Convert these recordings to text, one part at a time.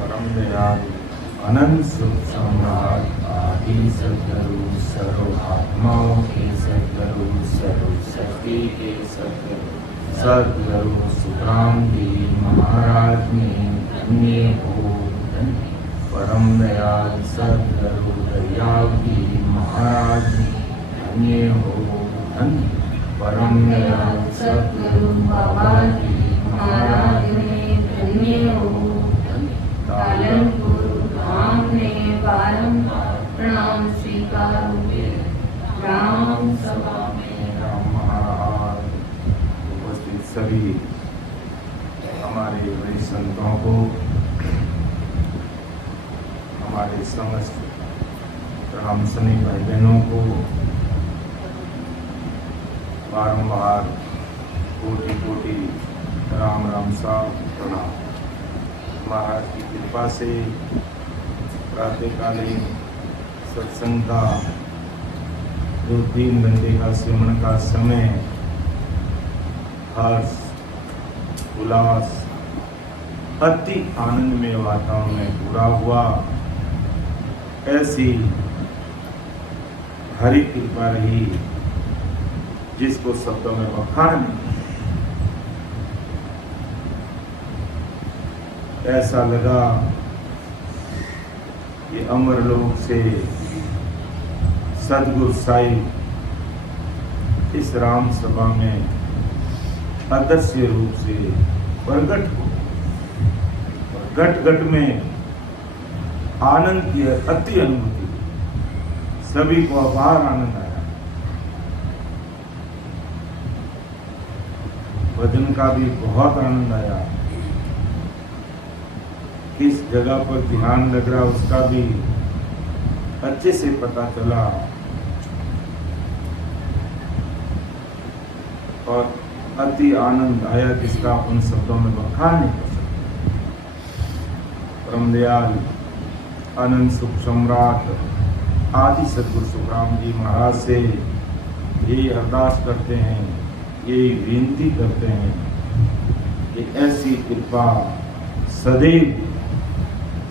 परम दयालु अनंत सुख सम्राट आदि सद्गुरु सर्व आत्माओं के सद्गुरु सर्व शक्ति के सद्गुरु सुखराम जी महाराज में धन्य हो धन्य। परम दयाल सद्गुरु दयाल जी महाराज में धन्य हो धन्य। परम दयाल सद्गुरु बाबा जी महाराज में धन्य हो धन्य। पालनपुर धाम में बारंबार प्रणाम स्वीकार हुए। राम सभा में राम महाराज उपस्थित सभी हमारे बड़े संतों को, हमारे समस्त राम सनी भाई बहनों को बारंबार कोटि कोटि राम राम साहब प्रणाम। महाराज की कृपा से प्रातःकालीन सत्संग का जो 3 घंटे का सिमरन का समय हर्ष उल्लास अति आनंदमय वातावरण में पूरा हुआ। ऐसी हरि कृपा रही जिसको शब्दों में बखान नहीं। ऐसा लगा कि अमर लोक से सदगुरु साहिब इस राम सभा में अदृश्य रूप से प्रकट हो। घट घट में आनंद की अति अनुभूति, सभी को अपार आनंद आया। भजन का भी बहुत आनंद आया। किस जगह पर ध्यान लग रहा उसका भी अच्छे से पता चला और अति आनंद आया जिसका उन शब्दों में बखान नहीं कर सकते। परम दयाल अनंत सुख सम्राट आदि सद्गुरु सुखराम जी महाराज से यही अरदास करते हैं, यही विनती करते हैं कि ऐसी कृपा सदैव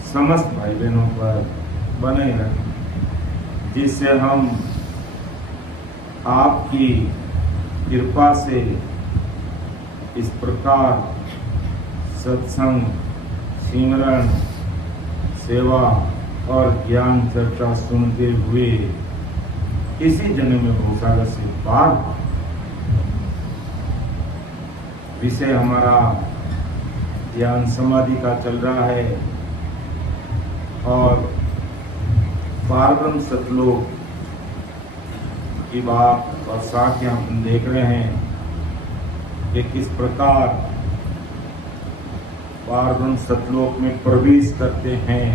समस्त भाई बहनों पर बने रहे, जिससे हम आपकी कृपा से इस प्रकार सत्संग, सिमरन, सेवा और ज्ञान चर्चा सुनते हुए इसी जन्म में भूसागर से पार। विषय हमारा ध्यान समाधि का चल रहा है और पारब्रह्म सतलोक की बात और साखियां हम देख रहे हैं कि किस प्रकार पारब्रह्म सतलोक में प्रवेश करते हैं,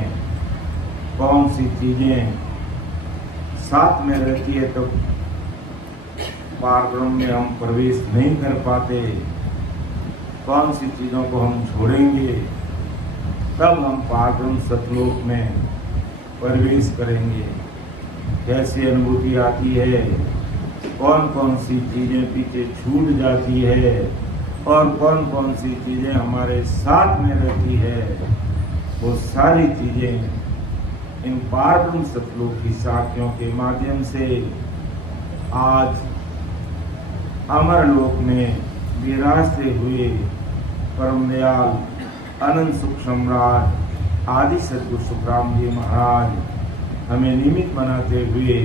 कौन सी चीजें साथ में रहती है तो पारब्रह्म में हम प्रवेश नहीं कर पाते, कौन सी चीजों को हम छोड़ेंगे तब हम पारब्रह्म सतलोक में प्रवेश करेंगे। कैसी अनुभूति आती है, कौन कौन सी चीजें पीछे छूट जाती है और कौन कौन सी चीजें हमारे साथ में रहती है, वो सारी चीजें इन पारब्रह्म सतलोक की साखियों के माध्यम से आज अमर लोक में विराजते हुए परम दयाल अनंत सुख सम्राट आदि सद्गुरु सुखराम जी महाराज हमें निमित्त बनाते हुए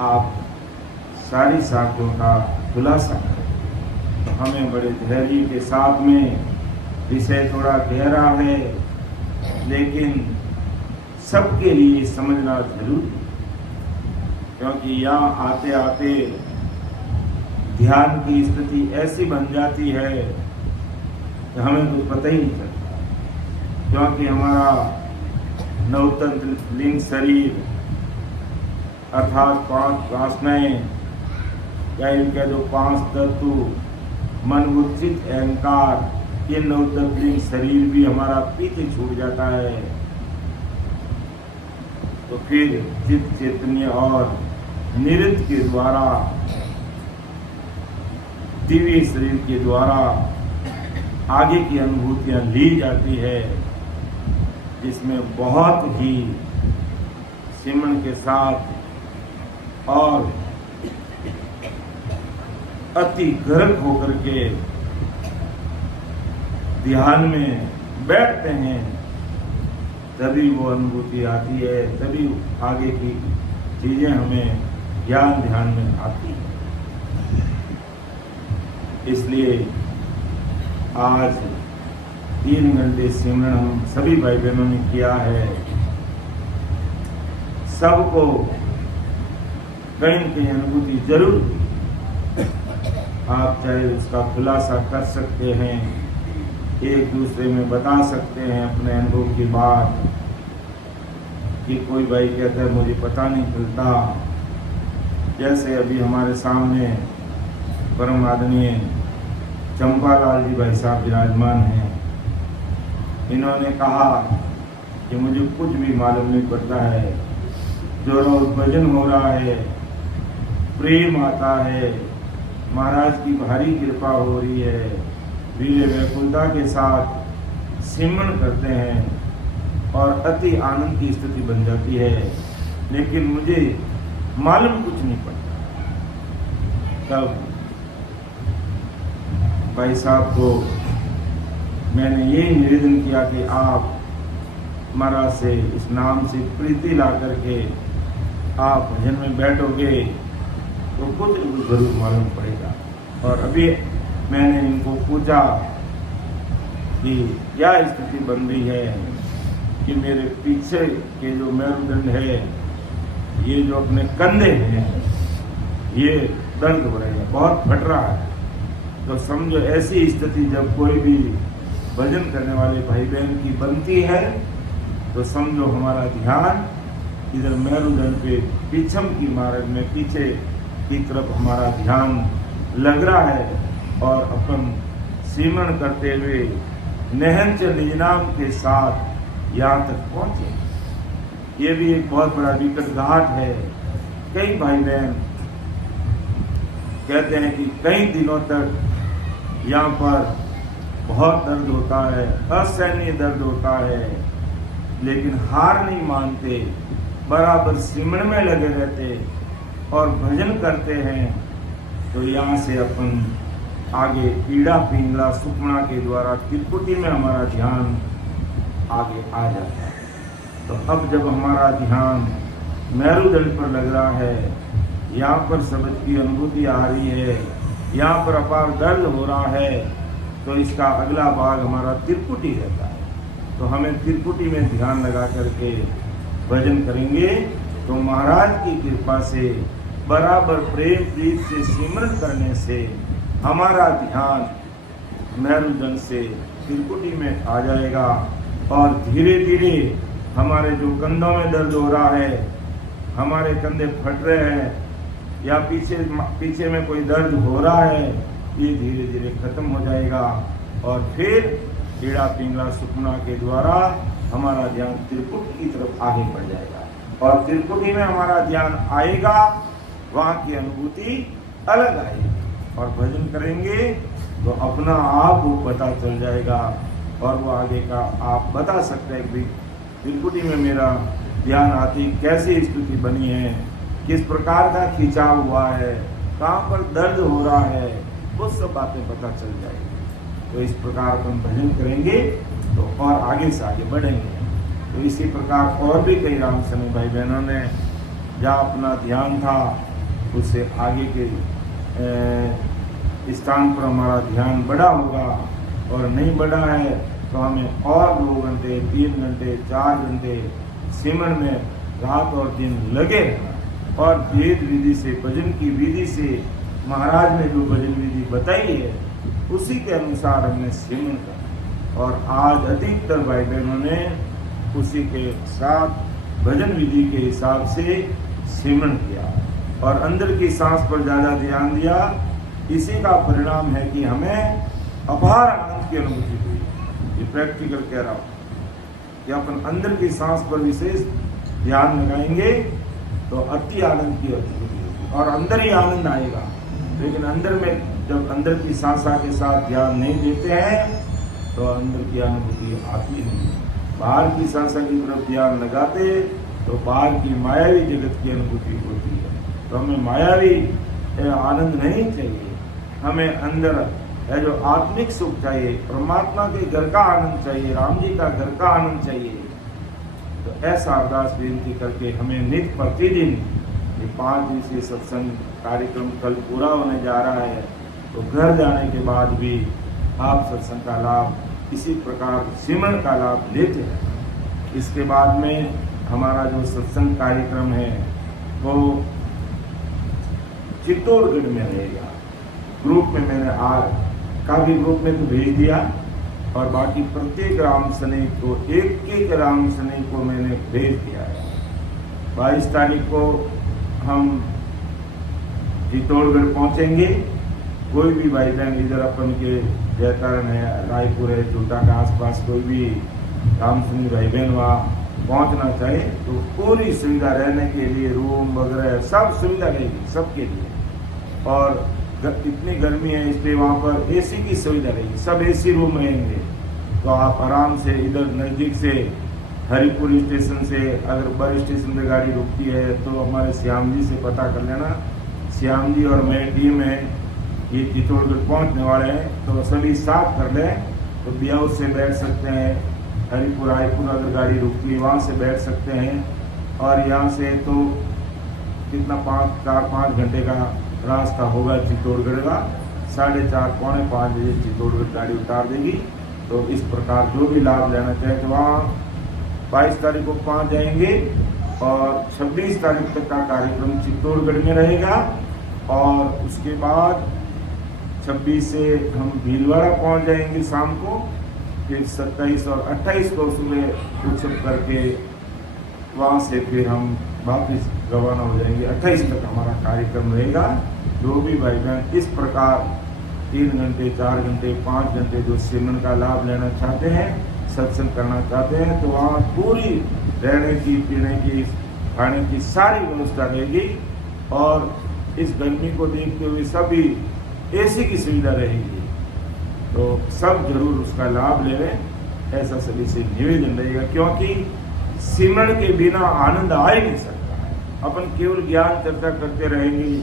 आप सारी साखियों का खुलासा करें। हमें बड़े धैर्य के साथ में, विषय थोड़ा गहरा है लेकिन सबके लिए समझना जरूरी, क्योंकि यहाँ आते आते ध्यान की स्थिति ऐसी बन जाती है कि हमें कुछ पता ही नहीं चलता, क्योंकि हमारा नवतंत्र लिंग शरीर अर्थात 5 वासनाएं या इनके जो 5 तत्व मन बुद्धि चित्त अहंकार, ये नवतंत्र लिंग शरीर भी हमारा पीछे छूट जाता है। तो फिर चित्त चैतन्य और निरुद्ध के द्वारा, दिव्य शरीर के द्वारा आगे की अनुभूतियां ली जाती है। जिसमें बहुत ही सिमरन के साथ और अति गर्क होकर के ध्यान में बैठते हैं, तभी वो अनुभूति आती है, तभी आगे की चीजें हमें ज्ञान ध्यान में आती है। इसलिए आज 3 घंटे सिमरन हम सभी भाई बहनों ने किया है। सबको कहीं न कहीं अनुभूति जरूर, आप चाहे उसका खुलासा कर सकते हैं, एक दूसरे में बता सकते हैं अपने अनुभव की बात। कि कोई भाई कहता है मुझे पता नहीं चलता, जैसे अभी हमारे सामने परम आदरणीय चंपालाल जी भाई साहब विराजमान हैं। इन्होंने कहा कि मुझे कुछ भी मालूम नहीं पड़ता है, जो रोज भजन हो रहा है, प्रेम आता है, महाराज की भारी कृपा हो रही है, वीर व्याकुलता के साथ सिमरन करते हैं और अति आनंद की स्थिति बन जाती है, लेकिन मुझे मालूम कुछ नहीं पड़ता। तब भाई साहब को मैंने यही निवेदन किया कि आप महाराज से इस नाम से प्रीति ला करके आप भजन में बैठोगे तो कुछ जरूर मालूम पड़ेगा। और अभी मैंने इनको पूछा कि क्या स्थिति बन रही है कि मेरे पीछे के जो मेरुदंड है, ये जो अपने कंधे हैं, ये दर्द हो रहे हैं, बहुत फट रहा है। तो समझो ऐसी स्थिति जब कोई भी भजन करने वाले भाई बहन की बनती है, तो समझो हमारा ध्यान इधर मेरुदंड पे पीछम की मार्ग में पीछे की तरफ हमारा ध्यान लग रहा है और अपन सिमरन करते हुए नहन च निज नाम के साथ यहाँ तक पहुंचे। ये भी एक बहुत बड़ा विकट घाट है। कई भाई बहन कहते हैं कि कई दिनों तक यहाँ पर बहुत दर्द होता है, असहनीय दर्द होता है, लेकिन हार नहीं मानते, बराबर सिमरन में लगे रहते और भजन करते हैं। तो यहाँ से अपन आगे पीड़ा पिंगला सुखना के द्वारा त्रिपुटी में हमारा ध्यान आगे आ जाता है। तो अब जब हमारा ध्यान मेरुदंड पर लग रहा है, यहाँ पर शब्द की अनुभूति आ रही है, यहाँ पर अपार दर्द हो रहा है, तो इसका अगला भाग हमारा त्रिपुटी रहता है। तो हमें त्रिपुटी में ध्यान लगा करके भजन करेंगे तो महाराज की कृपा से बराबर प्रेम प्रीत से सिमरन करने से हमारा ध्यान मेरुदंड से त्रिपुटी में आ जाएगा और धीरे धीरे हमारे जो कंधों में दर्द हो रहा है, हमारे कंधे फट रहे हैं या पीछे में कोई दर्द हो रहा है, ये धीरे धीरे खत्म हो जाएगा और फिर पीड़ा पिंगला सुखना के द्वारा हमारा ध्यान त्रिपुटी की तरफ आगे बढ़ जाएगा और त्रिपुटी में हमारा ध्यान आएगा, वहाँ की अनुभूति अलग आएगी और भजन करेंगे तो अपना आप वो पता चल जाएगा और वो आगे का आप बता सकते हैं कि त्रिपुटी में मेरा ध्यान आती कैसी स्थिति बनी है, किस प्रकार का खिंचाव हुआ है, कहाँ पर दर्द हो रहा है, वो सब बातें पता चल जाएगी। तो इस प्रकार हम भजन करेंगे तो और आगे से आगे बढ़ेंगे। तो इसी प्रकार और भी कई राम समय भाई बहनों ने जहाँ अपना ध्यान था उससे आगे के स्थान पर हमारा ध्यान बढ़ा होगा और नहीं बढ़ा है तो हमें और 2 घंटे 3 घंटे 4 घंटे सिमरन में रात और दिन लगे और भेद विधि से भजन की विधि से महाराज ने जो भजन विधि बताई है उसी के अनुसार हमने सिमरन किया और आज अधिकतर भाई बहनों ने उसी के साथ भजन विधि के हिसाब से सिमरन किया और अंदर की सांस पर ज़्यादा ध्यान दिया। इसी का परिणाम है कि हमें अपार आनंद की अनुभूति हुई। ये प्रैक्टिकल कह रहा हूँ कि अपन अंदर की सांस पर विशेष ध्यान लगाएंगे तो अति आनंद की अनुभूति होगी और अंदर ही आनंद आएगा। लेकिन अंदर में जब अंदर की सांसा के साथ ध्यान नहीं देते हैं तो अंदर की अनुभूति आती नहीं। बाहर की संसार की तरफ ध्यान लगाते तो बाहर की मायावी जगत की अनुभूति होती है। तो हमें मायावी आनंद नहीं चाहिए, हमें अंदर है जो आत्मिक सुख चाहिए, परमात्मा के घर का आनंद चाहिए, राम जी का घर का आनंद चाहिए। तो ऐसा अरदास विनती करके हमें नित्य प्रतिदिन ये 5 दिवसीय सत्संग कार्यक्रम कल पूरा होने जा रहा है। तो घर जाने के बाद भी आप सत्संग का लाभ इसी प्रकार सिमरन का लाभ लेते हैं। इसके बाद में हमारा जो सत्संग कार्यक्रम है वो चित्तौड़गढ़ में रहेगा। ग्रुप में मैंने काफी ग्रुप में तो भेज दिया और बाकी प्रत्येक राम सनेक को एक राम सनेक को मैंने भेज दिया है। 22 तारीख को हम चित्तौड़गढ़ पहुंचेंगे। कोई भी भाई बहन इधर अपन के जयतारण है, रायपुर है, चूटा के आसपास कोई भी राम सनेक भाई बहन वहाँ पहुंचना चाहे तो पूरी सुविधा, रहने के लिए रूम वगैरह सब सुविधा रहेगी सबके लिए। और इतनी गर्मी है इसलिए वहाँ पर एसी की सुविधा रहेगी, सब एसी रूम रहेंगे। तो आप आराम से इधर नज़दीक से हरिपुर स्टेशन से अगर बर स्टेशन पे गाड़ी रुकती है तो हमारे श्याम जी से पता कर लेना। श्याम जी और मैं टीम है, ये चित्तौड़गढ़ पहुँचने वाले हैं, तो सभी साथ कर लें तो बियाऊ से बैठ सकते हैं। हरिपुर रायपुर अगर गाड़ी रुकती है वहाँ से बैठ सकते हैं। और यहाँ से तो कितना 4-5 घंटे का रास्ता होगा चित्तौड़गढ़ का। 4:30 पौने 5 बजे चित्तौड़गढ़ गाड़ी उतार देगी। तो इस प्रकार जो भी लाभ लेना चाहे तो वहाँ 22 तारीख को पहुँच जाएंगे और 26 तारीख तक का कार्यक्रम चित्तौड़गढ़ में रहेगा। और उसके बाद 26 से हम भीलवाड़ा पहुँच जाएंगे शाम को। फिर 27 और 28 को सुबह उत्सव करके वहाँ से फिर हम वापस रवाना हो जाएंगे। 28 तक हमारा कार्यक्रम रहेगा। जो भी भाई बहन इस प्रकार 3 घंटे 4 घंटे 5 घंटे जो सिमरन का लाभ लेना चाहते हैं, सत्संग करना चाहते हैं, तो वहाँ पूरी रहने की, पीने की, खाने की सारी व्यवस्था रहेगी। और इस गर्मी को देखते हुए सभी एसी की सुविधा रहेगी। तो सब जरूर उसका लाभ ले लें, ऐसा सभी से निवेदन रहेगा। क्योंकि सिमरन के बिना आनंद आ ही नहीं सकता। अपन केवल ज्ञान चर्चा करते रहेंगे,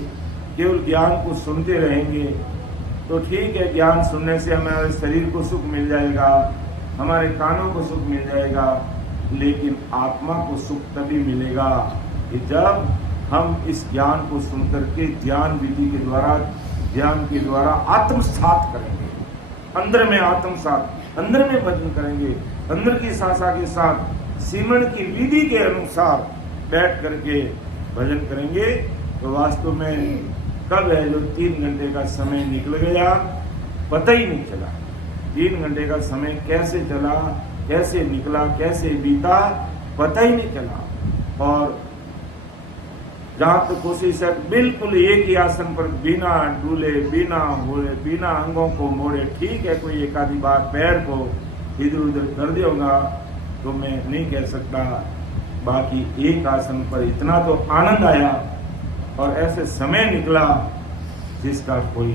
केवल ज्ञान को सुनते रहेंगे तो ठीक है, ज्ञान सुनने से हमारे शरीर को सुख मिल जाएगा, हमारे कानों को सुख मिल जाएगा, लेकिन आत्मा को सुख तभी मिलेगा कि जब हम इस ज्ञान को सुनकर के ज्ञान विधि के द्वारा, ज्ञान के द्वारा आत्मसात करेंगे। अंदर में आत्मसात, अंदर में भजन करेंगे, अंदर की सासा के साथ सिमरन की विधि के अनुसार बैठ करके भजन करेंगे। तो वास्तव में कब है जो 3 घंटे का समय निकल गया पता ही नहीं चला। 3 घंटे का समय कैसे चला, कैसे निकला, कैसे बीता, पता ही नहीं चला। और जहाँ तक कोशिश है बिल्कुल एक ही आसन पर बिना डूले, बिना बोले, बिना अंगों को मोड़े, ठीक है कोई एक आधी बार पैर को इधर उधर कर दिया तो मैं नहीं कह सकता, बाकी एक आसन पर इतना तो आनंद आया और ऐसे समय निकला जिसका कोई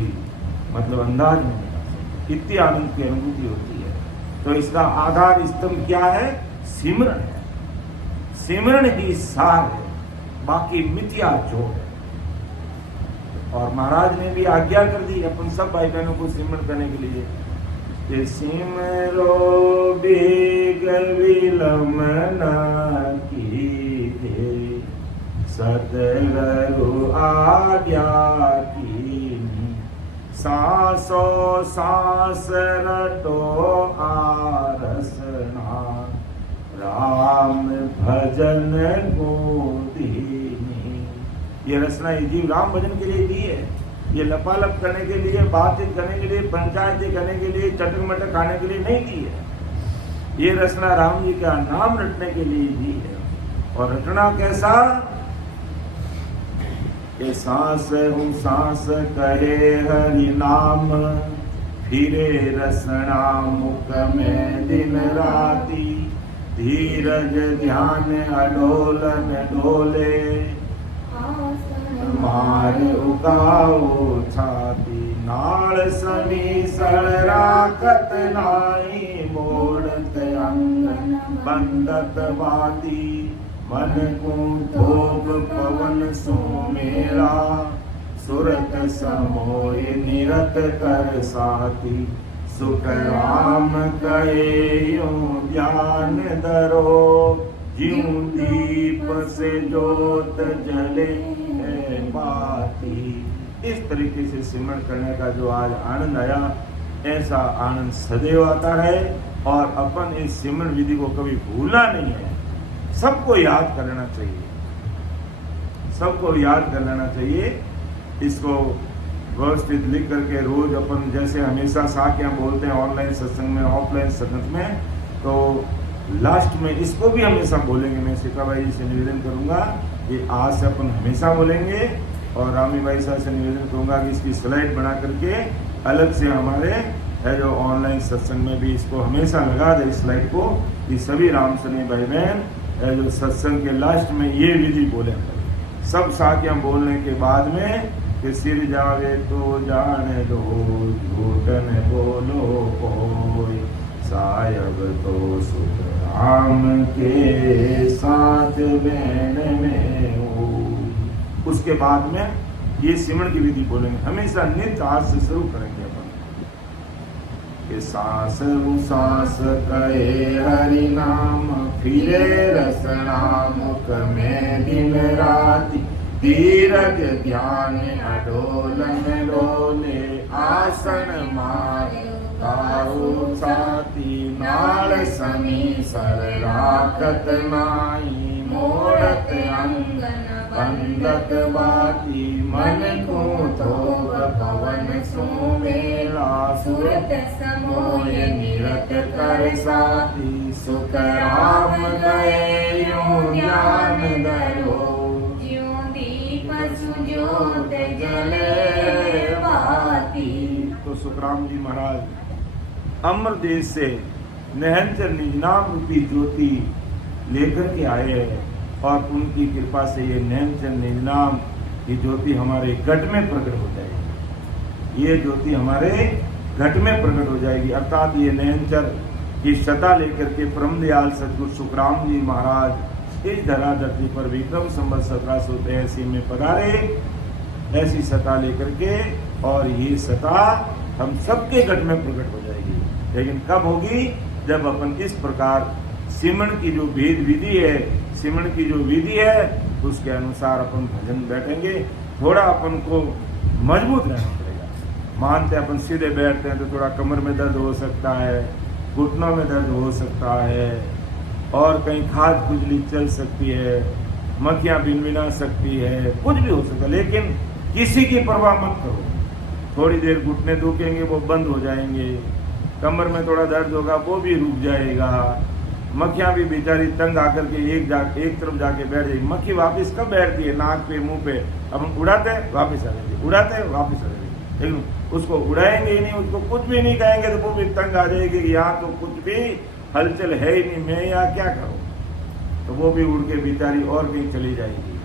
मतलब अंदाज नहीं लगा सकता। इतनी आनंद की अनुभूति होती है। तो इसका आधार स्तंभ क्या है? सिमरन है। सिमरन ही सार है, बाकी मिथ्या जो है। और महाराज ने भी आज्ञा कर दी अपन सब भाई बहनों को सिमरन करने के लिए, सिमरो बेग विलमना कीजे, सतगुरु आज्ञा कीनी, सांसो सांस रटो आरसना, राम भजन गोदीनी। ये रचना जीव राम भजन के लिए दी है। ये लपालप करने के लिए, बातचीत करने के लिए, पंचायती करने के लिए, चटक मटक खाने के लिए नहीं दी है। ये रचना राम जी का नाम रटने के लिए दी है। और रटना कैसा? ये सांस हूँ सांस कहे हरि नाम, फिरे रसना मुख में दिन राती, धीरज ध्यान अडोलन डोले, मार उगाओ छाती, नाल समी सड़ राखत नाई, मोड़त अंगन बंदत बाती मन को भोग पवन सो मेरा सुरत समोय निरत कर साथी सुख राम कहे यूं ध्यान धरो ज्यों दीप से जोत जले है बाती। इस तरीके से सिमरन करने का जो आज आनंद आया, ऐसा आनंद सदैव आता है और अपन इस सिमरन विधि को कभी भूलना नहीं है। सबको याद कर लेना चाहिए, सबको याद कर लेना चाहिए। इसको व्यवस्थित लिख करके रोज अपन जैसे हमेशा साक्यां बोलते हैं ऑनलाइन सत्संग में, ऑफलाइन सत्संग में, तो लास्ट में इसको भी हमेशा बोलेंगे। मैं शिखा भाई जी से निवेदन करूंगा कि आज से अपन हमेशा बोलेंगे और रामी भाई साहब से निवेदन करूंगा कि इसकी स्लाइड बना करके अलग से हमारे है जो ऑनलाइन सत्संग में भी इसको हमेशा लगा दे इस स्लाइड को, कि सभी रामसनी भाई बहन है जो सत्संग के लास्ट में ये विधि बोले। सब साक्यां बोलने के बाद में कि सिर जावे तो जाने दो झूठन बोलो कोई सायब तो सुख राम के साथ बहन में हो। उसके बाद में ये सिमरन की विधि बोलेंगे हमेशा नित्य। आज से शुरू करेंगे अपन कि सांस सांस कहे हरि नाम फिरे रसना मुख में दिन राति दीर्घ ध्यान अडोलन डोले आसन मार ताऊ साथी नाल समी सर राखत नाई मोड़त अंगन बंदत बाती मन को थोप पवन सो मेला सुरत समोय निरत कर साथी सुख राम गए यूं ज्ञान धरो ज्यों दीप सुजोत जले बाती। तो सुखराम जी महाराज अमर देश से निरंतर निज नाम रूपी ज्योति लेकर के आए हैं और उनकी कृपा से ये निरंतर निज नाम की ज्योति हमारे घट में प्रकट हो जाएगी। ये ज्योति हमारे घट में प्रकट हो जाएगी, अर्थात ये निरंतर की सत्ता लेकर के परमदयाल सदगुरु सुखराम जी महाराज इस धरा धरती पर विक्रम संवत 1783 में पधारे, ऐसी सत्ता लेकर के, और ये सत्ता हम सबके घट में प्रकट हो जाएगी। लेकिन कब होगी? जब अपन इस प्रकार सिमरन की जो भेद विधि है, सिमरन की जो विधि है उसके अनुसार अपन भजन बैठेंगे। थोड़ा अपन को मजबूत रहना पड़ेगा। मानते अपन सीधे बैठते हैं तो थोड़ा कमर में दर्द हो सकता है, घुटनों में दर्द हो सकता है, और कहीं खाद खुजली चल सकती है, मक्खियाँ भिनभिना सकती है, कुछ भी हो सकता है। लेकिन किसी की परवाह मत करो। थोड़ी देर घुटने दुखेंगे वो बंद हो जाएंगे, कमर में थोड़ा दर्द होगा वो भी रुक जाएगा, मक्खियाँ भी बेचारी तंग आकर के एक तरफ जाके बैठ जाएगी। मक्खी वापस कब बैठती है? नाक पे, मुंह पे। अपन उड़ाते हैं वापस आ जाएगी, उड़ाते हैं वापस आ जाएगी। लेकिन उसको उड़ाएंगे ही नहीं, उसको कुछ भी नहीं कहेंगे तो वो भी तंग आ जाएगी कि यहाँ तो कुछ भी हलचल है ही नहीं, मैं यहाँ क्या करूँ, तो वो भी उड़ के बेचारी और कहीं चली जाएगी।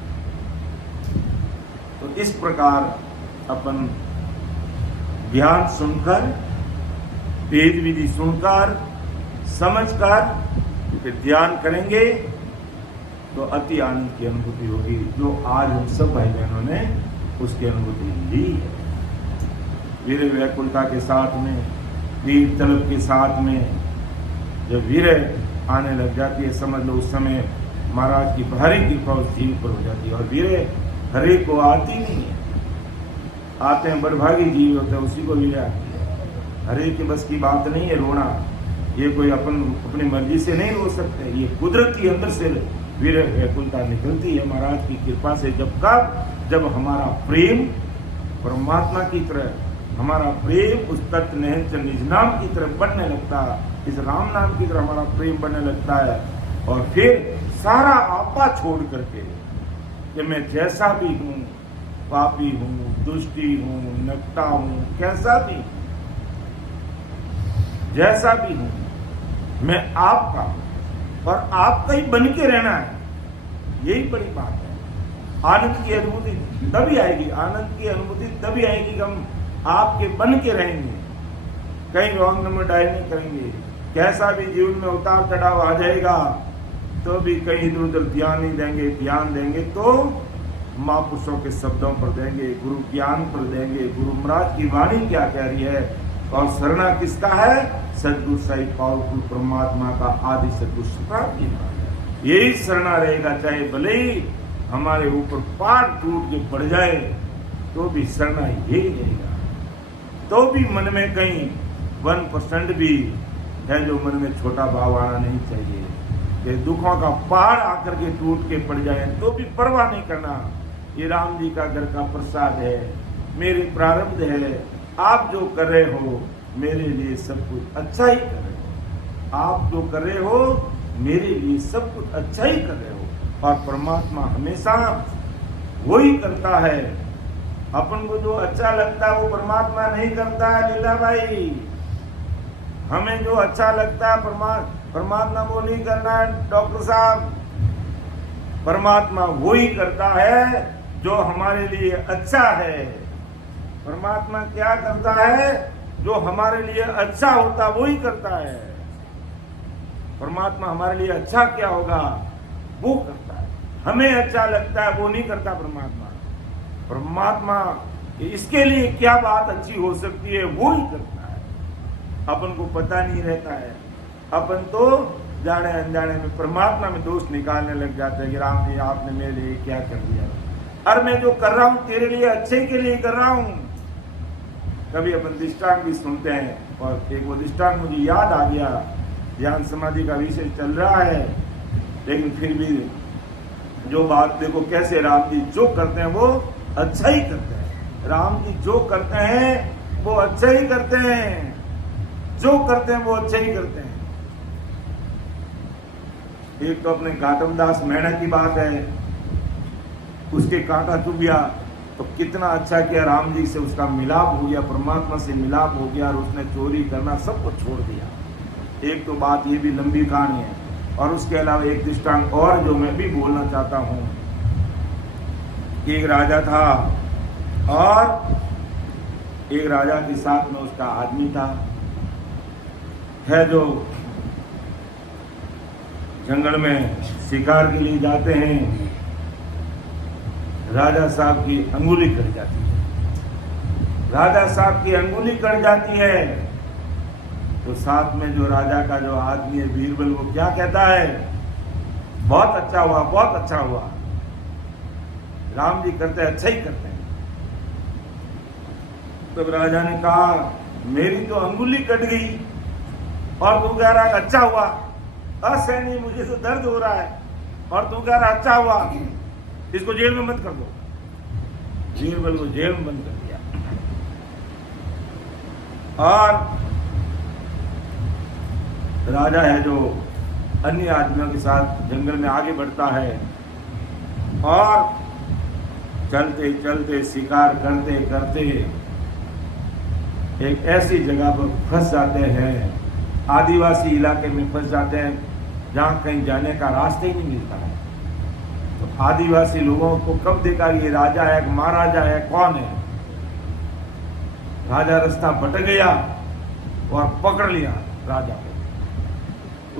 तो इस प्रकार अपन ध्यान सुनकर, वेद विधि सुनकर, समझकर फिर ध्यान करेंगे तो अति आनंद की अनुभूति होगी, जो आज हम सब भाई बहनों ने उसकी अनुभूति ली है। वीर व्याकुलता के साथ में, वीर तलब के साथ में जब वीर आने लग जाती है, समझ लो उस समय महाराज की भारी कृपा उस जीव पर हो जाती है। और वीर हरे को आती नहीं है, आते हैं बड़भागी जीव होते हैं, उसी को वीर आती है। हरे की बस की बात नहीं है रोना, ये कोई अपन अपनी मर्जी से नहीं रो सकते, ये कुदरत के अंदर से वीर व्याकुलता निकलती है महाराज की कृपा से। जब हमारा प्रेम परमात्मा की तरह, हमारा प्रेम उस तत्व निरंजन निज नाम की तरह बढ़ने लगता है, इस राम नाम की तरह हमारा प्रेम बढ़ने लगता है। और फिर सारा आपा छोड़ करके कि मैं जैसा भी हूँ, पापी हूँ, दुष्टी हूँ, नकटा हूँ, कैसा भी, जैसा भी हूँ, मैं आपका और आपका ही बन के रहना है। यही बड़ी बात है। आनंद की अनुभूति तभी आएगी, आनंद की अनुभूति तभी आएगी कि हम आपके बन के रहेंगे, कहीं रॉन्ग नंबर डायल नहीं करेंगे, कैसा भी जीवन में उतार चढ़ाव आ जाएगा तो भी कहीं इधर उधर ध्यान नहीं देंगे। ध्यान देंगे तो महापुरुषों के शब्दों पर देंगे, गुरु ज्ञान पर देंगे, गुरु महाराज की वाणी क्या कह रही है। और शरणा किसका है? सद्गुरु साई पावरफुल परमात्मा का आदि सद्गुरु सतनाम जी महाराज। यही शरणा रहेगा, चाहे भले ही हमारे ऊपर पहाड़ टूट के पड़ जाए तो भी शरणा यही रहेगा। तो भी मन में कहीं 1% भी है जो मन में छोटा भाव आना नहीं चाहिए कि दुखों का पहाड़ आकर के टूट के पड़ जाए तो भी परवाह नहीं करना। ये राम जी का घर का प्रसाद है, मेरे प्रारब्ध है, आप जो कर रहे हो मेरे लिए सब कुछ अच्छा ही कर रहे हो। आप जो कर रहे हो मेरे लिए सब कुछ अच्छा ही कर रहे हो। और परमात्मा हमेशा वही करता है। अपन को जो अच्छा लगता है वो परमात्मा नहीं करता है लीला भाई। हमें जो अच्छा लगता है परमात्मा वो नहीं करना है डॉक्टर साहब। परमात्मा वही करता है जो हमारे लिए अच्छा है। परमात्मा क्या करता है? जो हमारे लिए अच्छा होता वही करता है। परमात्मा हमारे लिए अच्छा क्या होगा वो करता है। हमें अच्छा लगता है वो नहीं करता परमात्मा इसके लिए क्या बात अच्छी हो सकती है वो ही करता है। अपन को पता नहीं रहता है। अपन तो जाने अनजाने में परमात्मा में दोष निकालने लग जाते हैं कि राम जी आपने मेरे लिए क्या कर दिया। और मैं जो कर रहा हूं तेरे लिए अच्छे के लिए कर रहा हूं। कभी अपन दृष्टांत भी सुनते हैं और एक वो दृष्टांत मुझे याद आ गया। ध्यान समाधि का विषय चल रहा है लेकिन फिर भी जो बात देखो कैसे राम जी जो करते हैं वो अच्छा ही करते हैं। राम जी जो करते हैं वो अच्छा ही करते हैं। जो करते हैं वो अच्छा ही करते हैं। एक तो अपने गौतम दास मेहना की बात है, उसके कांटा चुभिया तो कितना अच्छा किया, राम जी से उसका मिलाप हो गया, परमात्मा से मिलाप हो गया और उसने चोरी करना सब कुछ छोड़ दिया। एक तो बात ये भी लंबी कहानी है। और उसके अलावा एक दृष्टांत और जो मैं भी बोलना चाहता हूँ। एक राजा था और एक राजा के साथ में उसका आदमी था है जो जंगल में शिकार के लिए जाते हैं। राजा साहब की अंगुली कट जाती है। राजा साहब की अंगुली कट जाती है तो साथ में जो राजा का जो आदमी है बीरबल वो क्या कहता है? बहुत अच्छा हुआ, बहुत अच्छा हुआ। राम जी करते अच्छा ही करते हैं। तब राजा ने कहा मेरी तो अंगुली कट गई और तू कह रहा है अच्छा हुआ। असहनीय मुझे तो दर्द हो रहा है और तू कह रहा अच्छा हुआ। इसको जेल में बंद कर दो। बीरबल को जेल में बंद कर दिया। और राजा है जो अन्य आदमियों के साथ जंगल में आगे बढ़ता है और चलते चलते शिकार करते करते एक ऐसी जगह पर फंस जाते हैं, आदिवासी इलाके में फंस जाते हैं जहां कहीं जाने का रास्ता ही नहीं मिलता है। तो आदिवासी लोगों को कब देखा ये राजा है महाराजा है कौन है? राजा रास्ता भटक गया और पकड़ लिया राजा को।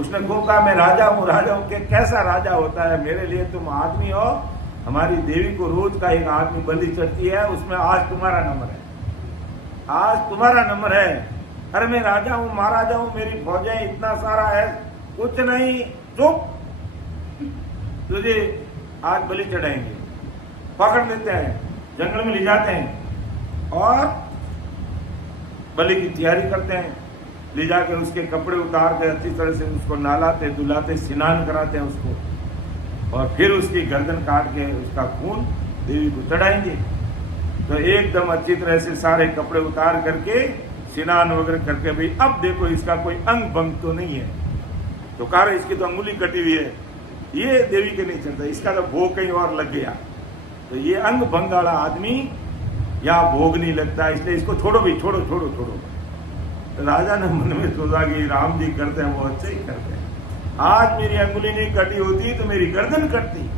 उसने खूब कहा मैं राजा हूं, राजा हूं। कैसा राजा होता है? मेरे लिए तुम आदमी हो। हमारी देवी को रोज का एक आदमी बलि चढ़ती है, उसमें आज तुम्हारा नंबर है। आज तुम्हारा नंबर है। अरे मैं राजा हूं महाराजा हूं, मेरी फौजें इतना सारा है, कुछ नहीं, चुप, तुझे आज बलि चढ़ाएंगे। पकड़ लेते हैं, जंगल में ले जाते हैं और बलि की तैयारी करते हैं। ले जाकर उसके कपड़े उतार के अच्छी तरह से उसको नहलाते धुलाते स्नान कराते हैं उसको और फिर उसकी गर्दन काट के उसका खून देवी को चढ़ाएंगे। तो एकदम अच्छी तरह से सारे कपड़े उतार करके स्नान वगैरह करके भाई अब देखो इसका कोई अंग भंग तो नहीं है। तो कह रहे इसकी तो अंगुली कटी हुई है, ये देवी के नहीं चलता, इसका तो भोग कहीं और लग गया। तो ये अंग भंग वाला आदमी या भोग नहीं लगता, इसलिए इसको छोड़ो भी, छोड़ो छोड़ो छोड़ो। तो राजा ने मन में सोचा कि राम जी करते हैं वो अच्छे ही करते हैं। आज मेरी अंगुली नहीं कटी होती तो मेरी गर्दन कटती।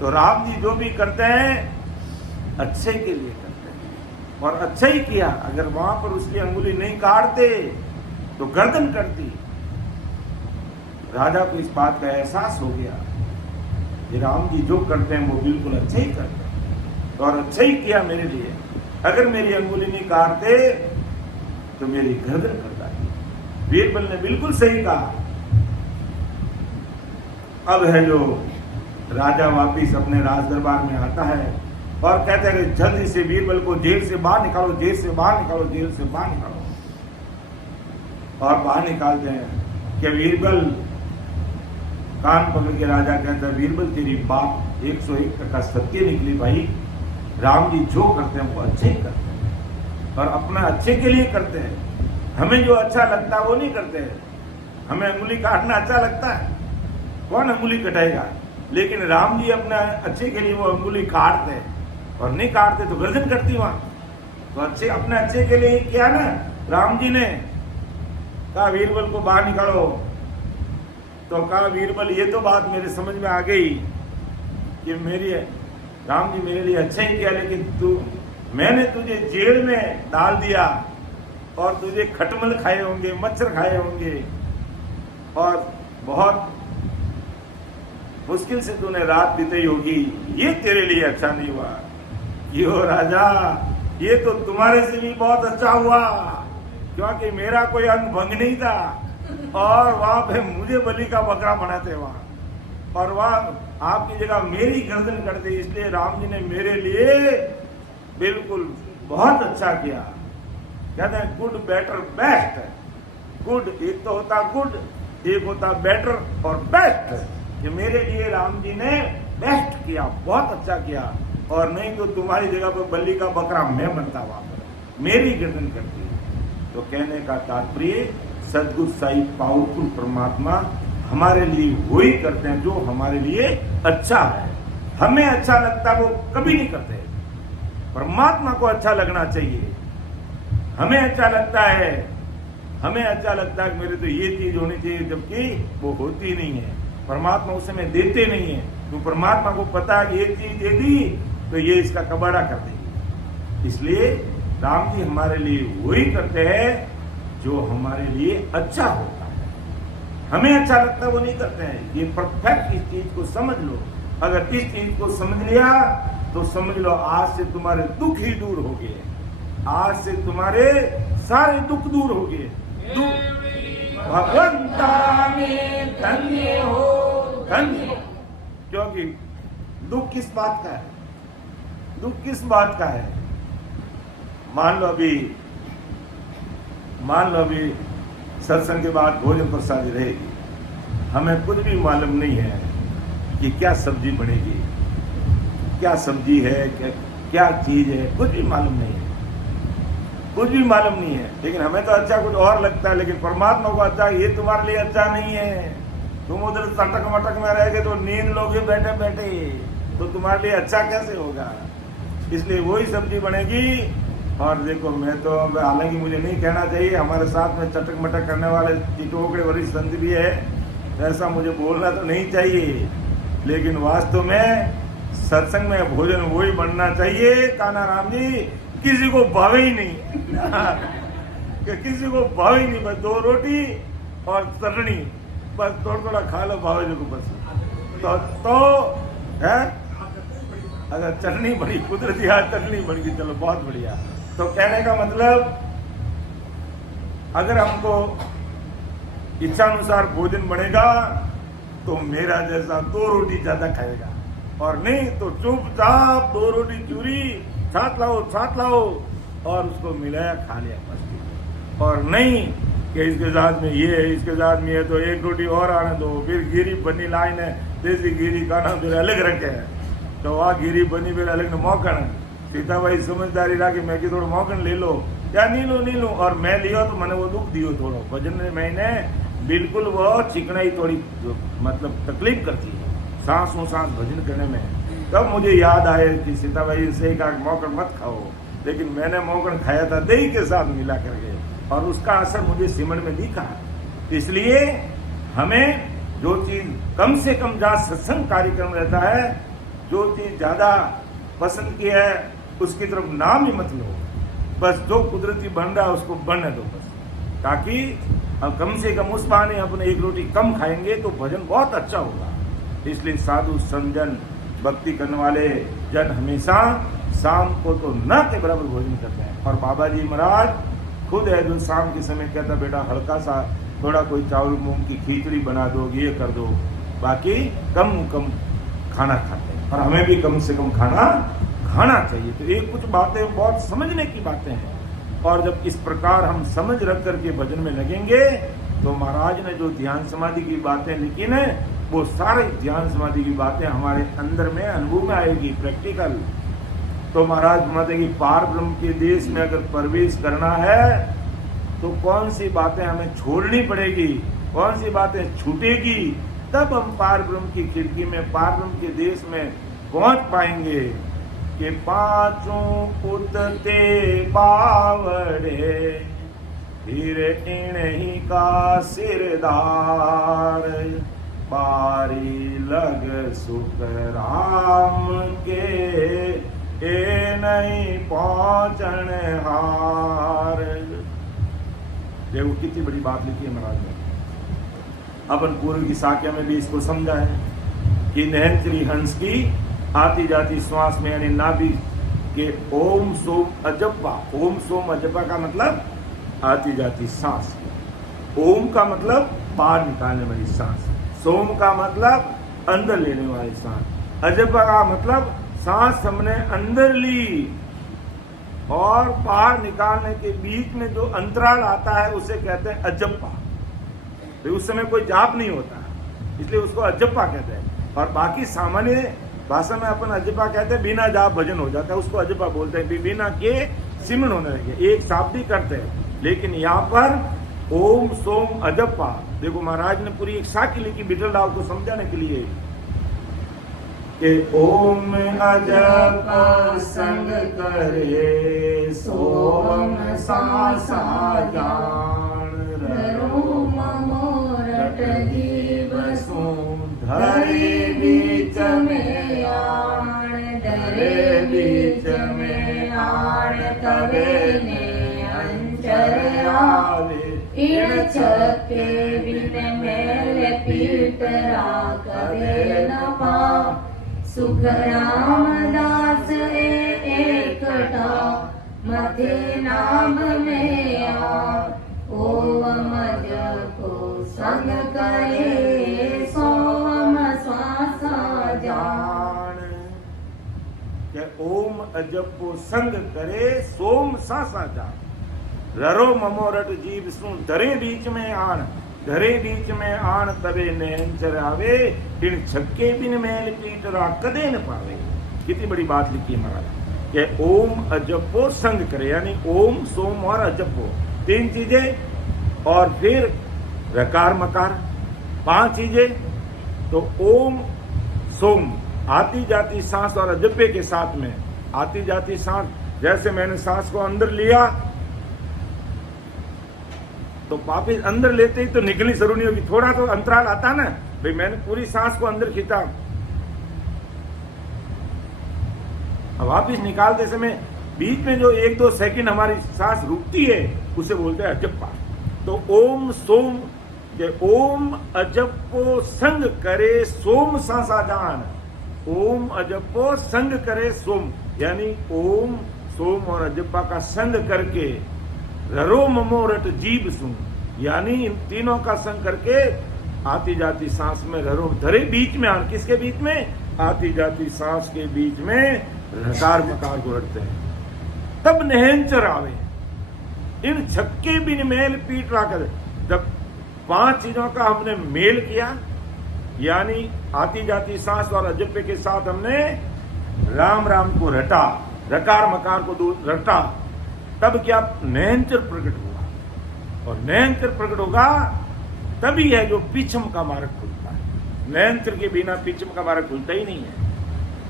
तो राम जी जो भी करते हैं अच्छे के लिए करते हैं और अच्छा ही किया। अगर वहां पर उसकी अंगुली नहीं काटते तो गर्दन कटती। राजा को इस बात का एहसास हो गया कि राम जी जो करते हैं वो बिल्कुल अच्छा ही करते हैं, और अच्छा ही किया मेरे लिए। अगर मेरी अंगुली नहीं काटते तो मेरी गर्दन कटता। बीरबल ने बिल्कुल सही कहा। अब है जो राजा वापिस अपने राज दरबार में आता है और कहते हैं जल्दी से बीरबल को जेल से बाहर निकालो, जेल से बाहर निकालो, जेल से बाहर निकालो। और बाहर निकालते हैं कि बीरबल कान पकड़ के राजा कहता है, बीरबल तेरी बात 101% सत्य निकली भाई। राम जी जो करते हैं वो अच्छे ही करते हैं और अपना अच्छे के लिए करते हैं। हमें जो अच्छा लगता है वो नहीं करते हैं। हमें अंगुली काटना अच्छा लगता है, कौन अंगुली कटाएगा? लेकिन राम जी अपने अच्छे के लिए वो अंगुली काटते हैं, और नहीं काटते तो गर्दन कटती वहां। तो अच्छे अपने अच्छे के लिए किया ना। राम जी ने कहा बीरबल को बाहर निकालो, तो कहा बीरबल ये तो बात मेरे समझ में आ गई कि मेरी राम जी मेरे लिए अच्छा ही किया, लेकिन मैंने तुझे जेल में डाल दिया और तुझे खटमल खाए होंगे, मच्छर खाए होंगे, और बहुत मुश्किल से तूने रात बिताई होगी। ये तेरे लिए अच्छा नहीं हुआ। यो राजा, ये तो तुम्हारे से भी बहुत अच्छा हुआ, क्योंकि मेरा कोई अंग भंग नहीं था और वहां पे मुझे बलि का बकरा बनाते वहां, और वहां आपकी जगह मेरी गर्दन करते। इसलिए राम जी ने मेरे लिए बिल्कुल बहुत अच्छा किया। कहते हैं गुड बेटर बेस्ट। गुड एक तो होता गुड, एक होता बेटर और बेस्ट। ये मेरे लिए राम जी ने बेस्ट किया, बहुत अच्छा किया। और नहीं तो तुम्हारी जगह पर बलि का बकरा मैं बनता वहां पर, मेरी गर्दन करती। तो कहने का तात्पर्य सदगुरु साई पावरफुल परमात्मा हमारे लिए वही करते हैं जो हमारे लिए अच्छा है। हमें अच्छा लगता है वो कभी नहीं करते। परमात्मा को अच्छा लगना चाहिए। हमें अच्छा लगता है, हमें अच्छा लगता है कि मेरे तो ये चीज होनी चाहिए, जबकि वो होती नहीं है। परमात्मा उस समय देते नहीं है। तो परमात्मा को पता है कि ये चीज दे दी तो ये इसका कबाड़ा कर देगी। इसलिए राम जी हमारे लिए वही करते हैं जो हमारे लिए अच्छा होता है। हमें अच्छा लगता है वो नहीं करते हैं। ये परफेक्ट इस चीज को समझ लो। अगर इस चीज को समझ लिया तो समझ लो आज से तुम्हारे दुख ही दूर हो गए। आज से तुम्हारे सारे दुख दूर हो गए। भगवंता में धन्य हो धन्य। क्योंकि दुख किस बात का है? दुख किस बात का है? मान लो अभी सत्संग के बाद भोजन प्रसादी रहेगी, हमें कुछ भी मालूम नहीं है कि क्या सब्जी बनेगी, क्या सब्जी है, क्या चीज है, कुछ भी मालूम नहीं है। कुछ भी मालूम नहीं है, लेकिन हमें तो अच्छा कुछ और लगता है। लेकिन परमात्मा को अच्छा ये तुम्हारे लिए अच्छा नहीं है। तुम उधर सटक मटक में रह गए तो नींद लोगे बैठे बैठे, तो तुम्हारे लिए अच्छा कैसे होगा? इसलिए वही सब्जी बनेगी। और देखो मैं तो हालांकि मुझे नहीं कहना चाहिए, हमारे साथ में चटक मटक करने वाले टिटोकड़े वरिष्ठ संत भी है, ऐसा मुझे बोलना तो नहीं चाहिए। लेकिन वास्तव में सत्संग में भोजन वही बनना चाहिए कान्हा राम जी, किसी को भावे ही नहीं कि किसी को भावे ही नहीं। बस 2 रोटी और चटनी, बस थोड़ा खा लो भावे जो को बस। तो है अगर चटनी बड़ी कुदरती हाथ चटनी बन गई, चलो बहुत बढ़िया। तो कहने का मतलब अगर हमको इच्छा अनुसार भोजन बनेगा तो मेरा जैसा 2 रोटी ज्यादा खाएगा, और नहीं तो चुपचाप 2 रोटी चूरी छाट लाओ और उसको मिलाया खा लिया बस। और नहीं कि इसके साथ में ये है, इसके साथ में ये, तो 1 रोटी और आने दो। फिर गिरी बनी लाइन है, देसी गिरी का नाम फिर अलग रखे है, तो वहाँ गिरी बनी फिर अलग न मौकन। सीताबाई समझदारी रहा कि मैं कि थोड़ा मौकन ले लो या नहीं लो, और मैं लियो तो मैंने वो दुख दियो थोड़ा भजन में। मैंने बिल्कुल वो चिकनाई थोड़ी मतलब तकलीफ करती है सांस भजन करने में। तब मुझे याद आया कि सीताबाई से कहा मौकन मत खाओ, लेकिन मैंने मौकन खाया था दही के साथ मिला करके, और उसका असर मुझे सिमर में दिखा। इसलिए हमें जो चीज कम से कम जहाँ सत्संग कार्यक्रम रहता है, जो चीज ज्यादा पसंद की है उसकी तरफ नाम ही मत लो। बस जो कुदरती बन रहा है उसको बनने दो बस, ताकि अब कम से कम उस बहाने अपन एक रोटी कम खाएंगे तो भजन बहुत अच्छा होगा। इसलिए साधु संजन भक्ति करने वाले जन हमेशा शाम को तो न के बराबर भोजन करते हैं। और बाबा जी महाराज खुद है जो शाम के समय कहता बेटा हल्का सा थोड़ा कोई चावल मूंग की खिचड़ी बना दो, ये कर दो, बाकी कम खाना खाते हैं। और हमें भी कम से कम खाना चाहिए। तो एक कुछ बातें बहुत समझने की बातें हैं। और जब इस प्रकार हम समझ रख करके भजन में लगेंगे तो महाराज ने जो ध्यान समाधि की बातें लिखी न, वो सारी ध्यान समाधि की बातें हमारे अंदर में अनुभव में आएगी, प्रैक्टिकल। तो महाराज बताते कि पार ब्रह्म के देश में अगर प्रवेश करना है तो कौन सी बातें हमें छोड़नी पड़ेगी, कौन सी बातें छूटेगी, तब हम पार ब्रह्म की खिड़की में, पार ब्रह्म के देश में पहुंच पाएंगे। कि पांचों उतते बावड़े फिर इन्हीं का सिरदार, बारी लग सुख राम के ए नहीं पहुंचन हार। देखो कितनी बड़ी बात लिखी है महाराज ने। अपन पूर्व की साख्या में भी इसको समझा है कि नहंचरी हंस की आती जाती श्वास में यानी नाभि के ओम सोम अजब्बा। ओम सोम अजब्बा का मतलब आती जाती सांस। ओम का मतलब बाहर निकालने वाली सांस, सोम का मतलब अंदर लेने वाली सांस, अजब्बा का मतलब सांस हमने अंदर ली और बाहर निकालने के बीच में जो अंतराल आता है उसे कहते हैं अजब्बा। तो उस समय कोई जाप नहीं होता, इसलिए उसको अजब्बा कहते हैं। और बाकी सामान्य भाषा में अपन अजब्बा कहते हैं, बिना जाप भजन हो जाता है, उसको अजब्बा बोलते हैं। बिना के सिमरन होने लगे, एक शाब्दी करते हैं। लेकिन यहाँ पर ओम सोम अजब्बा, देखो महाराज ने पूरी एक साखी लिखी बिटल राव को समझाने के लिए कि ओम अजब्बा संग करे सोम सासा जान, रोम मोरट जीव सोम धरे बीच में आण, धरे बीच में आण तबे ने अंचर आवे, इण छके बिन मेल पीट राखवे न पाव, सुख रामदास एकटा मथे नाम में आ, ओम जपो संग करे सोम श्वासा जान। ओम अजपो संग करे सोम सासा जान, ररो ममोरट जीव सुन धरे बीच में आण, धरे बीच में आण तबे नयनचर आवे, इन छक्के बिन मेल पीटरा कदे न पावे। कितनी बड़ी बात लिखी है महाराज कि ओम अजपो संग करे, यानी ओम सोम और अजपो तीन चीजें, और फिर रकार मकार पांच चीजें। तो ओम सोम आती जाती सांस और अजब्बे के साथ में, आती जाती सांस जैसे मैंने सांस को अंदर लिया तो वापिस अंदर लेते ही तो निकलनी जरूर नहीं होगी, थोड़ा तो अंतराल आता ना, भाई मैंने पूरी सांस को अंदर खींचा, अब वापिस निकालते समय बीच में जो एक दो सेकंड हमारी सांस रुकती है उसे बोलते हैं अजब्बा। तो ओम सोम के ओम अजब्बो संग करे सोम सासा जान, ओम अजब्बो संग करे सोम, यानी ओम सोम और अजब्बा का संग करके ररो ममोरट जीव सुन, यानी इन तीनों का संग करके आती जाती सांस में ररो, धरे बीच में आण, किसके बीच में, आती जाती सांस के बीच में रकार मकार को रटते हैं, तब नहंचर आवे, इन छक्के बिन मेल पीट रा कर। जब पांच चीजों का हमने मेल किया, यानी आती जाती सांस और अजब्बे के साथ हमने राम राम को रटा, रकार मकार को रटा, तब क्या नयनचर प्रकट होगा। और नयनचर प्रकट होगा तभी है जो पिछम का मार्ग खुलता है, नयनचर के बिना पिछम का मार्ग खुलता ही नहीं है।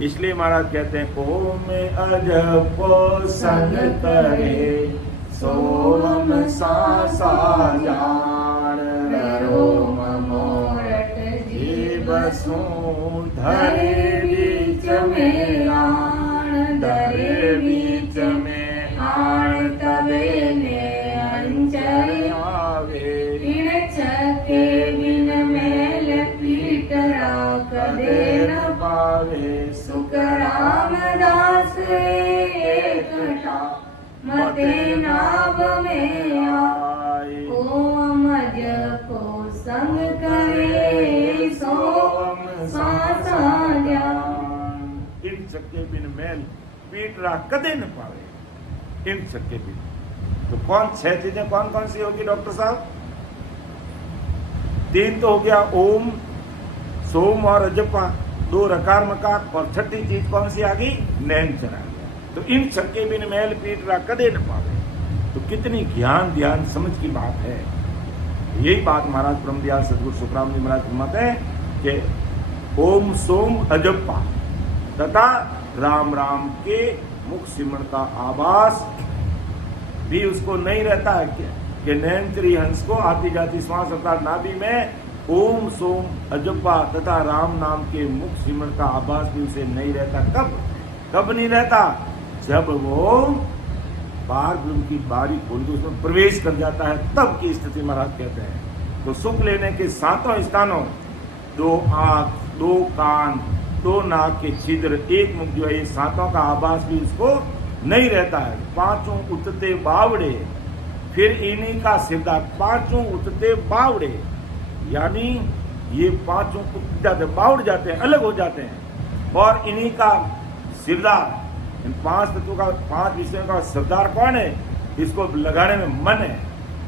इसलिए महाराज कहते हैं ओम अजपो संग करे सोम सासा जान, रोम मोरट जीव बसों धरे बीच में आण, धरे बीच में आण तबे ने अंचर आवे, इण पीटरा कदे न पावे इन सके भी। तो कौन 6 चीजें कौन कौन सी होगी डॉक्टर साहब? 3 तो हो गया ओम, सोम और अजपा, 2 रकार मकार, और 6ठी चीज कौन सी आ गई? नैन चरा गया। तो इन सके बिन मैल पीटरा कदे न पावे। तो कितनी ज्ञान ध्यान समझ की बात है। यही बात महाराज ब्रह्मदयाल सदगुरु सुखराम जी महाराज फरमाते हैं कि ओम सोम अजप्पा तथा राम राम के मुख सिमरण का आभास भी उसको नहीं रहता है कि नैनचरी हंस को आती जाती श्वास अर्थात नाभि में ओम सोम अजप्पा तथा राम नाम के मुख सिमरण का आभास भी उसे नहीं रहता। कब नहीं रहता? जब वो बाहर ब्रह्म की बारी खोल के उसमें प्रवेश कर जाता है, तब की स्थिति महाराज कहते हैं। तो सुख लेने के 7 स्थानों, 2 आंख, 2 कान, 2 नाक के छिद्र, 1 मुख जो है, ये 7 का आभास भी उसको नहीं रहता है। 5 उठते बावड़े, फिर इन्हीं का सिरदार, 5 उठते बावड़े, यानी ये 5 उठ जाते, बावड़ जाते हैं, अलग हो जाते हैं। और इन्हीं का सिरदार, इन 5 तत्वों का, 5 विषयों का सरदार कौन है? इसको लगाने में मन है।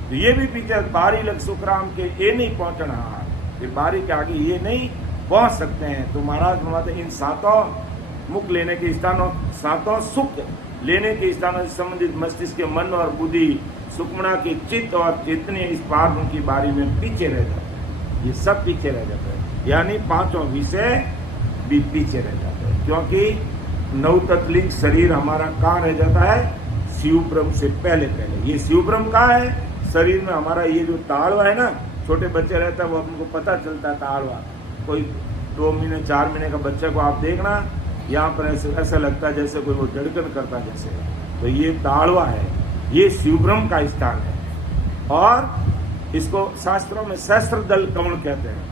तो ये भी पीछे बारी लग सुखराम के ये नहीं पहुंचना, ये बारी के आगे ये नहीं पहुंच सकते हैं। तो महाराज फरमाते इन 7 मुख लेने के स्थानों, 7 सुख लेने के स्थानों से संबंधित मस्तिष्क के मन और बुद्धि, सुखमना के चित्त और चेतने इस पार की बारी में पीछे रह जाते हैं। ये सब पीछे रह जाते हैं, यानी 5 विषय भी पीछे रह जाते हैं। क्योंकि 9 तत्लिंग शरीर हमारा कहाँ रह जाता है? शिव ब्रह्म से पहले। ये शिव ब्रह्म कहाँ है? शरीर में हमारा ये जो ताड़वा है ना, छोटे बच्चे रहता है वो हमको पता चलता है ताड़वा। कोई 2 महीने 4 महीने का बच्चे को आप देखना, यहाँ पर ऐसा लगता है जैसे कोई वो धड़कन करता जैसे। तो ये ताड़वा है, ये शिव ब्रह्म का स्थान है। और इसको शास्त्रों में सहस्त्र दल कौन कहते हैं,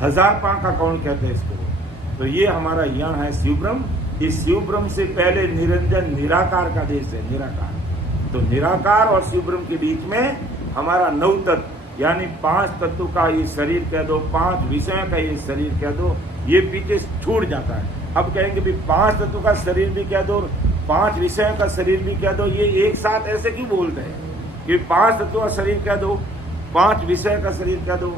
1000 पांव का कौन कहते हैं इसको। तो ये हमारा यहाँ है शिव ब्रह्म। इस शिव ब्रह्म से पहले निरंजन निराकार का देश है, निराकार। तो निराकार और शिव ब्रह्म के बीच में हमारा 9 तत्व, यानी 5 तत्व का ये शरीर कह दो, 5 विषयों का ये शरीर कह दो, ये पीछे छूट जाता है। अब कहेंगे भी 5 तत्व का शरीर भी कह दो, 5 विषयों का शरीर भी कह दो, ये एक साथ ऐसे क्यों बोलते हैं कि 5 तत्व का शरीर कह दो, 5 विषय का शरीर कह दो,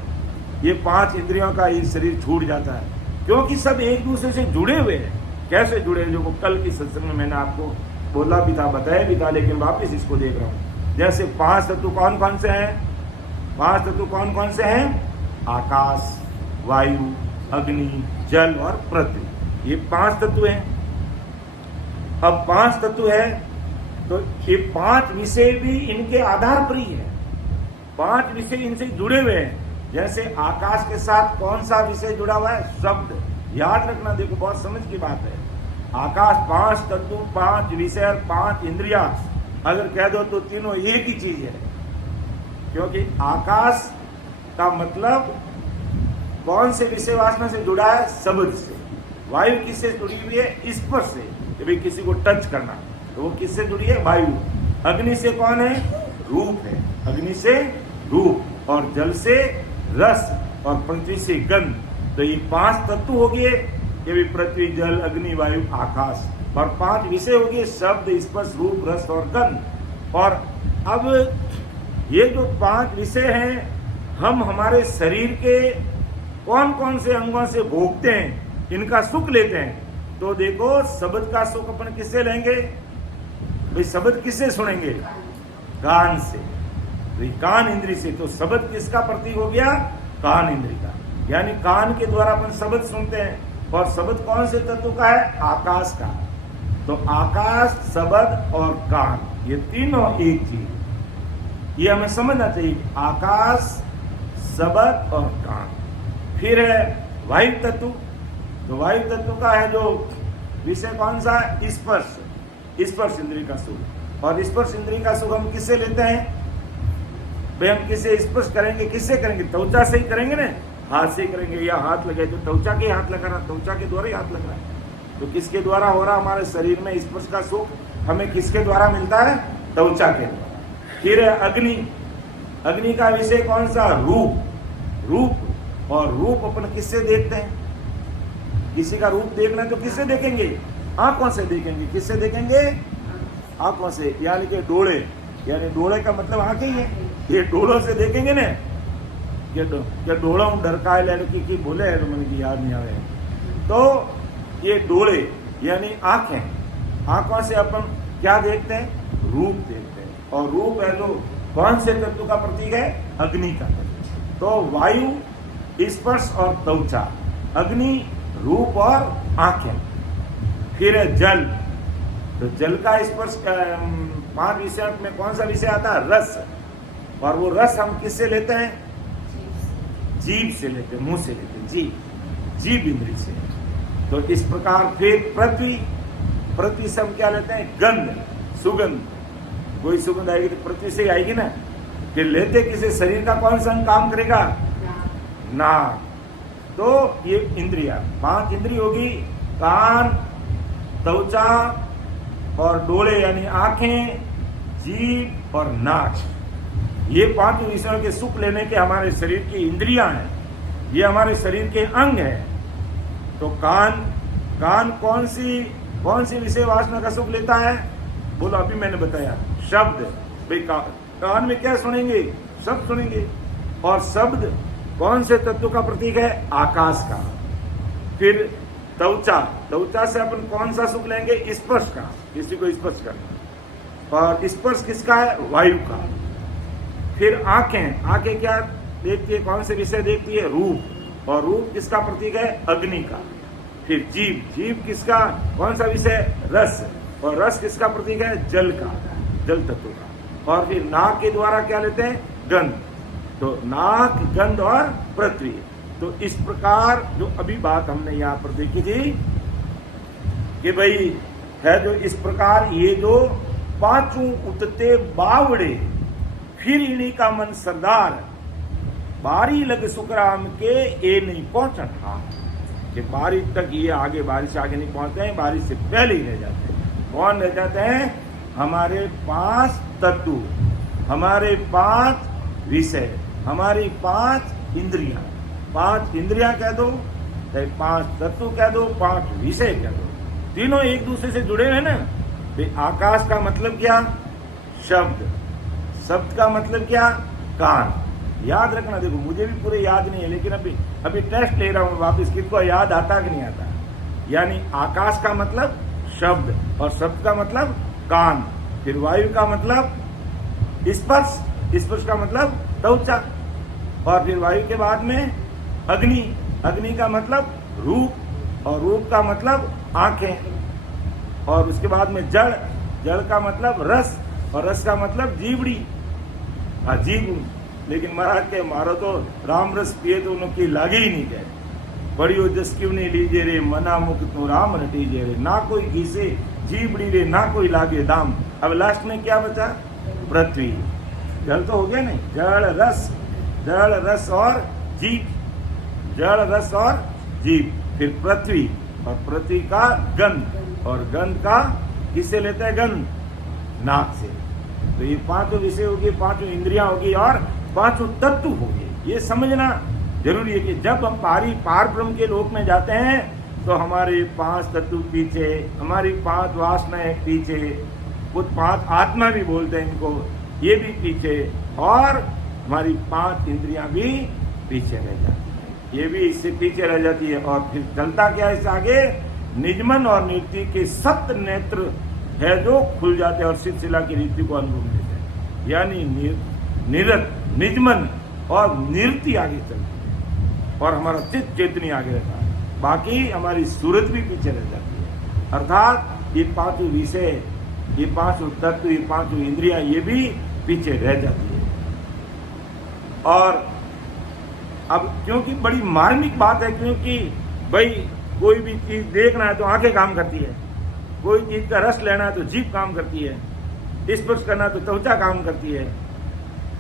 ये 5 इंद्रियों का ये शरीर छूट जाता है। क्योंकि सब एक दूसरे से जुड़े हुए हैं। कैसे जुड़े? जो कल की सत्संग में मैंने आपको बोला भी था, बताया भी था, लेकिन वापस इसको देख रहा हूँ। जैसे 5 तत्व कौन कौन से हैं? 5 तत्व कौन कौन से हैं? आकाश, वायु, अग्नि, जल और पृथ्वी, ये 5 तत्व हैं। अब 5 तत्व है तो ये 5 विषय भी इनके आधार पर ही है। 5 विषय इनसे जुड़े हुए हैं। जैसे आकाश के साथ कौन सा विषय जुड़ा हुआ है? शब्द। याद रखना, देखो बहुत समझ की बात है। आकाश 5 तत्व, 5 विषय, 5 इंद्रिया, अगर कह दो तो तीनों एक ही चीज है। क्योंकि आकाश का मतलब कौन से विषय वासना से जुड़ा है? शब्द से। वायु किससे जुड़ी हुई है? स्पर्श से, कि भाई किसी को टच करना, तो वो किससे जुड़ी है? वायु। अग्नि से कौन है? रूप है, अग्नि से रूप। और जल से रस, और पृथ्वी से गंध। तो ये 5 तत्व हो गए, ये भी पृथ्वी, जल, अग्नि, वायु, आकाश। और 5 विषय हो गए, शब्द, स्पर्श, रूप, रस और गंध। और अब ये जो 5 विषय हैं, हम हमारे शरीर के कौन कौन से अंगों से भोगते हैं, इनका सुख लेते हैं। तो देखो, शब्द का सुख अपन किससे लेंगे भाई? शब्द किससे सुनेंगे? कान से, कान इंद्री से। तो शब्द किसका प्रतीक हो गया? कान इंद्री का। यानी कान के द्वारा अपन शब्द सुनते हैं। और शब्द कौन से तत्व का है? आकाश का। तो आकाश, शब्द और कान, ये तीनों एक चीज, ये हमें समझना चाहिए। आकाश, शब्द और कान। फिर है वायु तत्व। तो वायु तत्व का है जो विषय कौन सा है? स्पर्श, स्पर्श इंद्री का सुख। और स्पर्श इंद्री का सुख हम किससे लेते हैं भाई? हम किससे स्पर्श करेंगे? किससे करेंगे? त्वचा से ही करेंगे ना, हाथ से करेंगे। या हाथ लगे तो त्वचा के हाथ लगा रहा, त्वचा के द्वारा ही हाथ लग रहा है। तो किसके द्वारा हो रहा? हमारे शरीर में स्पर्श का सुख हमें किसके द्वारा मिलता है? त्वचा के द्वारा। फिर है अग्नि। अग्नि का विषय कौन सा? रूप, रूप। और रूप अपन किससे देखते हैं? किसी का रूप देखना तो किससे देखेंगे? आंखों से देखेंगे। किससे देखेंगे? आंखों से, यानी कि डोले, यानी डोले का मतलब आंखें ही है। ये डोलों से देखेंगे ना, क्या डोला हूँ डरका है लड़की की बोले है तो मैंने की याद नहीं आ रहे। तो ये डोले यानी आंखें, आंखों से अपन क्या देखते हैं? रूप देखते हैं। और रूप है तो कौन से तत्व का प्रतीक है? अग्नि का तत्व। तो वायु, स्पर्श और त्वचा, अग्नि, रूप और आंखें। फिर है जल, तो जल का स्पर्श 5 विषय में कौन सा विषय आता है? रस। और वो रस हम किससे लेते हैं? जीभ से लेते हैं, मुंह से लेते हैं, जीभ इंद्री से। तो इस प्रकार फिर पृथ्वी, पृथ्वी से हम क्या लेते हैं? गंध, सुगंध। कोई सुगंध आएगी तो पृथ्वी से ही आएगी ना। फिर लेते किसे? शरीर का कौन सा अंग काम करेगा? नाक। तो ये इंद्रिया, 5 इंद्रिय होगी, कान, त्वचा और डोले यानी आंखें, जीभ और नाक। ये 5 विषयों के सुख लेने के हमारे शरीर की इंद्रियां हैं, ये हमारे शरीर के अंग हैं। तो कान कौन सी विषय वासना का सुख लेता है? बोलो, अभी मैंने बताया शब्द। भाई कान में क्या सुनेंगे? शब्द सुनेंगे। और शब्द कौन से तत्व का प्रतीक है? आकाश का। फिर त्वचा से अपन कौन सा सुख लेंगे? स्पर्श का, किसी को स्पर्श करना। और स्पर्श किसका है? वायु का। फिर आंखें क्या देखती है? कौन से विषय देखती है? रूप। और रूप किसका प्रतीक है? अग्नि का। फिर जीभ किसका? कौन सा विषय? रस। और रस किसका प्रतीक है? जल का, जल तत्व का। और फिर नाक के द्वारा क्या लेते हैं? गंध। तो नाक, गंध और पृथ्वी। तो इस प्रकार जो अभी बात हमने यहाँ पर देखी थी कि भाई है जो इस प्रकार ये जो 5 उठते बावड़े, फिर इन्हीं का मन सरदार, बारी लग सुखराम के ये नहीं पहुंचन। हाँ, कि बारिश तक ये आगे, बारिश से आगे नहीं पहुंचते हैं, बारिश से पहले ही रह जाते हैं। कौन रह जाते हैं? हमारे 5 तत्व, हमारे 5 विषय, हमारी 5 इंद्रियां। 5 इंद्रियां कह दो, 5 तत्व कह दो, 5 विषय कह दो, तीनों एक दूसरे से जुड़े हुए ना। आकाश का मतलब क्या? शब्द। शब्द का मतलब क्या? कान। याद रखना, देखो मुझे भी पूरे याद नहीं है, लेकिन अभी टेस्ट ले रहा हूं वापिस, किसको याद आता कि नहीं आता। यानी आकाश का मतलब शब्द, और शब्द का मतलब कान। फिर वायु का मतलब स्पर्श, स्पर्श का मतलब त्वचा। और फिर वायु के बाद में अग्नि, अग्नि का मतलब रूप, और रूप का मतलब आंखें। और उसके बाद में जड़, जड़ का मतलब रस, और रस का मतलब जीवड़ी, जीव। लेकिन महाराज के मारो तो राम रस पिए तो उनकी लागे ही नहीं गए। बड़ियो जस क्यों नहीं लीजे रे, मना मुख तो राम रटीजे रे, ना कोई घीसे जीवड़ी रे, ना कोई लागे दाम। अब लास्ट में क्या बचा? पृथ्वी। जल तो हो गया नहीं, जल रस और जीव, जल रस और जीव। फिर पृथ्वी, और पृथ्वी का गंध, और गंध का किससे लेते हैं? गंध, नाक से। तो ये 5 विषय होगी, 5 इंद्रियां होगी, और 5 तत्व होंगे। ये समझना जरूरी है कि जब हम पार ब्रह्म के लोक में जाते हैं तो हमारे 5 तत्व पीछे, हमारी 5 वासनाएं पीछे, कुछ 5 आत्मा भी बोलते हैं इनको, ये भी पीछे, और हमारी 5 इंद्रियां भी पीछे रह जाती है, ये भी इससे पीछे रह जाती है। और फिर चलता क्या है इससे आगे? निजमन और नीति के 7 नेत्र है जो खुल जाते हैं और सिलसिला की रीति को अनुभव देते हैं। यानी निरत, निजमन और निरति आगे चलती है, और हमारा चित्त चेतनी आगे रहता है, बाकी हमारी सूरत भी पीछे रह जाती है। अर्थात ये 5 विषय, ये 5 तत्व, ये 5 इंद्रियां, ये भी पीछे रह जाती है। और अब क्योंकि बड़ी मार्मिक बात है, क्योंकि भाई कोई भी चीज देखना है तो आंखें काम करती है, कोई चीज का रस लेना है तो जीभ काम करती है, स्पर्श करना है तो त्वचा काम करती है,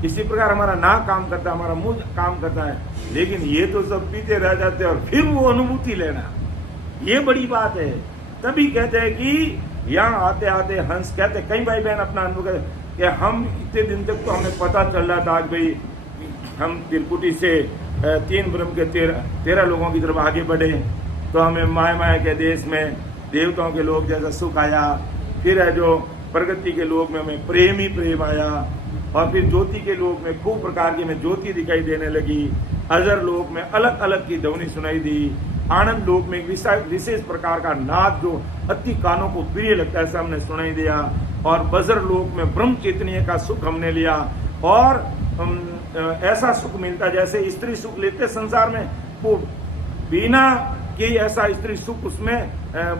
इसी प्रकार हमारा नाक काम करता है, हमारा मुंह काम करता है। लेकिन ये तो सब पीछे रह जाते हैं, और फिर वो अनुभूति लेना, ये बड़ी बात है। तभी कहते हैं कि यहाँ आते आते हंस, कहते कई भाई बहन अपना अनुभव करते कि हम इतने दिन तक तो हमें पता चल रहा था कि भाई हम त्रिपुटी से 3 ब्रह्म के 13 लोगों की तरफ आगे बढ़े, तो हमें माया के देश में देवताओं के लोक जैसा सुख आया, फिर है जो प्रगति के लोक में हमें प्रेम ही प्रेम आया, और फिर ज्योति के लोक में खूब प्रकार की हमें ज्योति दिखाई देने लगी, अजर लोक में अलग अलग की ध्वनि सुनाई दी, आनंद लोक में एक विशेष प्रकार का नाद जो अति कानों को प्रिय लगता है ऐसा हमने सुनाई दिया, और बजर लोक में ब्रह्म चैतन्य का सुख हमने लिया, और ऐसा सुख मिलता जैसे स्त्री सुख लेते संसार में, वो बिना कि ऐसा स्त्री सुख उसमें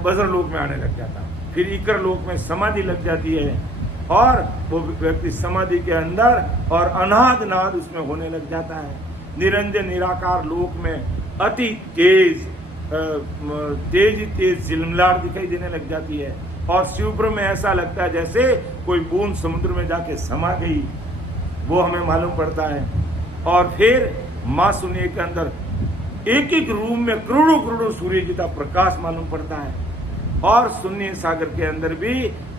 बजर लोक में आने लग जाता। फिर इकर लोक में समाधि लग जाती है, और वो व्यक्ति समाधि के अंदर और अनाद नाद उसमें होने लग जाता है। निरंजन निराकार लोक में अति तेज झिलमिलाहट दिखाई देने लग जाती है, और शिवब्रह्म में ऐसा लगता है जैसे कोई बूंद समुद्र में जाके समा गई, वो हमें मालूम पड़ता है। और फिर माँ शून्य के अंदर एक एक रूम में करोड़ों करोड़ों सूर्य जी का प्रकाश मालूम पड़ता है, और शून्य सागर के अंदर भी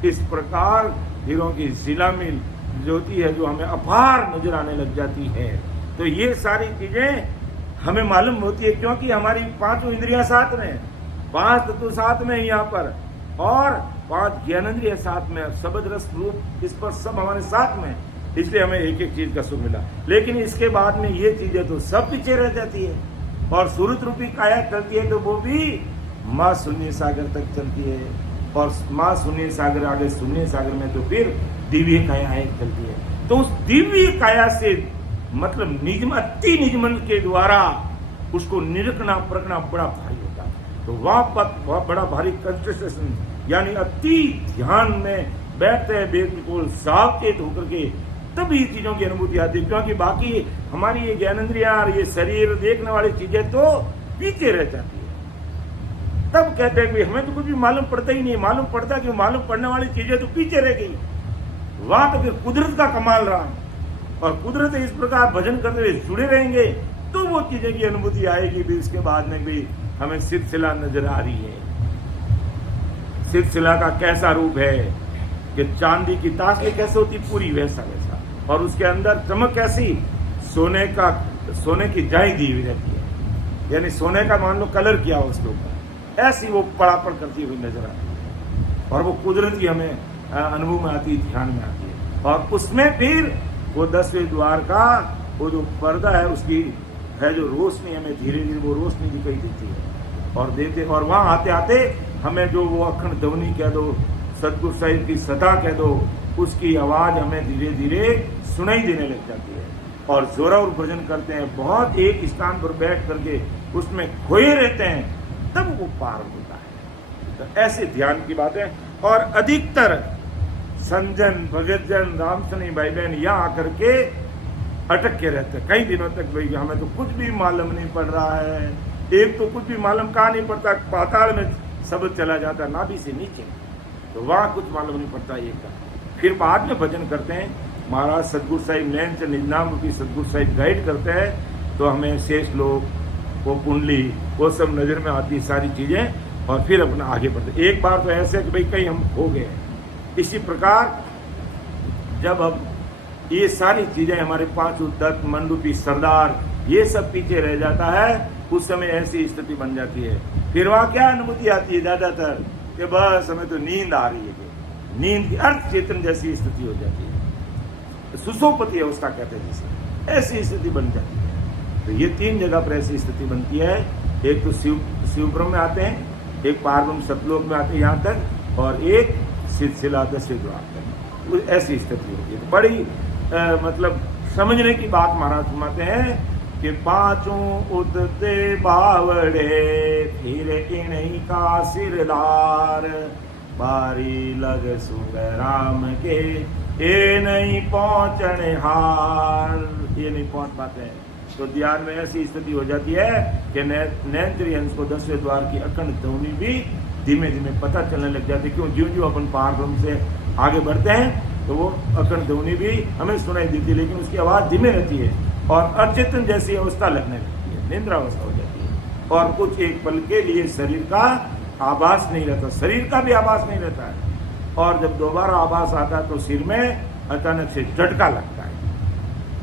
इस प्रकार हीरों की झिलमिल ज्योति है जो हमें अपार नजर आने लग जाती है। तो ये सारी चीजें हमें मालूम होती है क्योंकि हमारी पांचों इंद्रियां साथ में, पांच तत्व साथ में यहाँ पर, और पांच ज्ञानेंद्रिय साथ में, शब्द रस रूप इस पर सब हमारे साथ में, इसलिए हमें एक एक चीज का सुख मिला। लेकिन इसके बाद में ये चीजें तो सब पीछे रह जाती है, और सूरत रूपी काया चलती है तो वो भी माँ शून्य सागर तक चलती है, और माँ शून्य सागर आगे शून्य सागर में तो फिर दिव्य काया चलती है। तो उस दिव्य काया से मतलब अति निजमन के द्वारा उसको निरखना परखना बड़ा भारी होता है। तो वह बड़ा भारी कंसंट्रेशन यानी अति ध्यान में बैठते हैं बिल्कुल सावचेत होकर के, तब ये चीजों की अनुभूति आती है। क्योंकि बाकी हमारी ये ज्ञानेंद्रियां और ये शरीर देखने वाली चीजें तो पीछे रह जाती है। तब कहते हैं कि हमें तो कुछ भी मालूम पड़ता ही नहीं, मालूम पड़ता कि मालूम पड़ने वाली चीजें तो पीछे रह गई। वहां तो फिर कुदरत का कमाल रहा, और कुदरत इस प्रकार भजन करते हुए जुड़े रहेंगे तो वो चीजें की अनुभूति आएगी। भी उसके बाद में भी हमें सिलसिला नजर आ रही है। सिलसिला का कैसा रूप है कि चांदी की तासली कैसे होती पूरी वैसा वैसा, और उसके अंदर चमक कैसी, सोने की जाई दी हुई रहती है, यानी सोने का मान लो कलर किया हो उसके ऊपर, ऐसी वो पड़ापड़ करती हुई नजर आती है, और वो कुदरत की हमें अनुभव में आती है, ध्यान में आती है। और उसमें फिर वो 10वें द्वार का वो जो पर्दा है उसकी है जो रोशनी हमें धीरे धीरे वो रोशनी दिखाई देती है, और देते, और वहाँ आते आते हमें जो वो अखंड ध्वनि कह दो, सतगुरु साहिब की सता कह दो, उसकी आवाज हमें धीरे धीरे सुनाई देने लग जाती है, और जोरावर भजन करते हैं, बहुत एक स्थान पर बैठ करके उसमें खोए रहते हैं, तब वो पार होता है। तो ऐसे ध्यान की बातें, और अधिकतर संजन भगत जन रामसनी भाई बहन यहाँ आकर के अटक के रहते हैं कई दिनों तक। भाई हमें तो कुछ भी मालूम नहीं पड़ रहा है, एक तो कुछ भी मालूम कहाँ नहीं पड़ता, पाताल में शब्द चला जाता नाभि से नीचे, तो वहाँ कुछ मालूम नहीं पड़ता एक का। फिर बाद में भजन करते हैं, महाराज सतगुरु साहिब नैन से निजनाम रूपी सतगुरु साहिब गाइड करते हैं, तो हमें शेष लोग वो कुंडली वो सब नजर में आती सारी चीजें, और फिर अपना आगे बढ़ते। एक बार तो ऐसे कि भाई कहीं हम खो गए। इसी प्रकार जब अब ये सारी चीजें हमारे पांचों तत्व मन रूपी सरदार ये सब पीछे रह जाता है, उस समय ऐसी स्थिति बन जाती है। फिर वहां क्या अनुभूति आती है ज्यादातर कि बस हमें तो नींद आ रही है, नींद की अर्थ चेतन जैसी स्थिति हो जाती है, सुसोपति अवस्था कहते हैं जिसे, ऐसी स्थिति बन जाती है। तो ये 3 जगह पर ऐसी स्थिति बनती है। एक तो शिव ब्रह्म में आते हैं, एक पारब्रह्म सतलोक में आते हैं यहाँ तक, और एक सिलसिला 10वें द्वार तक, ऐसी स्थिति होती है। तो बड़ी मतलब समझने की बात महाराज सुनाते हैं कि पांचों उदते बावड़े फिर इन्हीं का सिरदार, बारी लग सुग राम के ये नहीं पहुंचने हार, ये नहीं पहुंच पाते। तो ध्यान में ऐसी स्थिति हो जाती है कि नैन्त्री हंस को 10वें द्वार की अखंड ध्वनि भी धीमे धीमे पता चलने लग जाती है। क्यों, ज्यों ज्यों अपन पारब्रह्म से आगे बढ़ते हैं तो वो अखंड ध्वनि भी हमें सुनाई देती है, लेकिन उसकी आवाज धीमे रहती है, और अचेतन जैसी अवस्था लगने लगती है, निद्रा अवस्था हो जाती है, और कुछ एक पल के लिए शरीर का आभास नहीं रहता, शरीर का भी आभास नहीं रहता है। और जब दोबारा आभास आता है तो सिर में अचानक से झटका लगता है,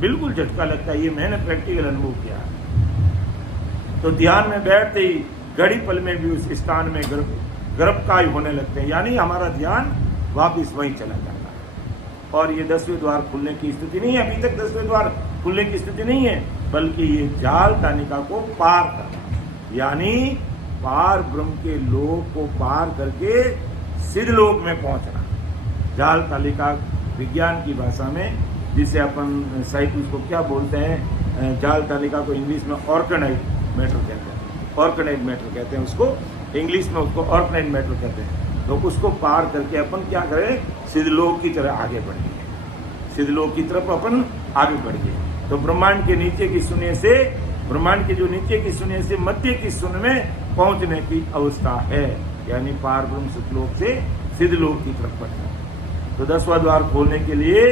बिल्कुल झटका लगता है। ये मैंने प्रैक्टिकल अनुभव किया है। तो ध्यान में बैठते ही घड़ी पल में भी उस स्थान में गर्भकाय होने लगते हैं, यानी हमारा ध्यान वापिस वहीं चला जाता है। और ये 10वें द्वार खुलने की स्थिति नहीं है, अभी तक 10वें द्वार खुलने की स्थिति नहीं है, बल्कि ये जाल तानिका को पार करना, यानी पार ब्रह्म के लोक को पार करके सिद्ध लोक में पहुंचना। जाल तालिका विज्ञान की भाषा में, जिसे अपन साहित्य उसको क्या बोलते हैं, जाल तालिका को इंग्लिश में ऑर्गेनाइज मैटर कहते हैं, ऑर्गेनाइज मैटर कहते हैं उसको, इंग्लिश में उसको ऑर्गेनाइज मैटर कहते हैं। तो उसको पार करके अपन क्या करें, सिद्धलोक की तरफ आगे बढ़ेंगे, सिद्धलोक की तरफ अपन आगे बढ़ेंगे। तो ब्रह्मांड के नीचे की शून्य से, ब्रह्मांड के जो नीचे की शून्य से मध्य की शून्य में पहुंचने की अवस्था है, यानी पार ब्रह्म सिद्धलोक से सिद्धलोक की तरफ बढ़ना। तो 10वां द्वार खोलने के लिए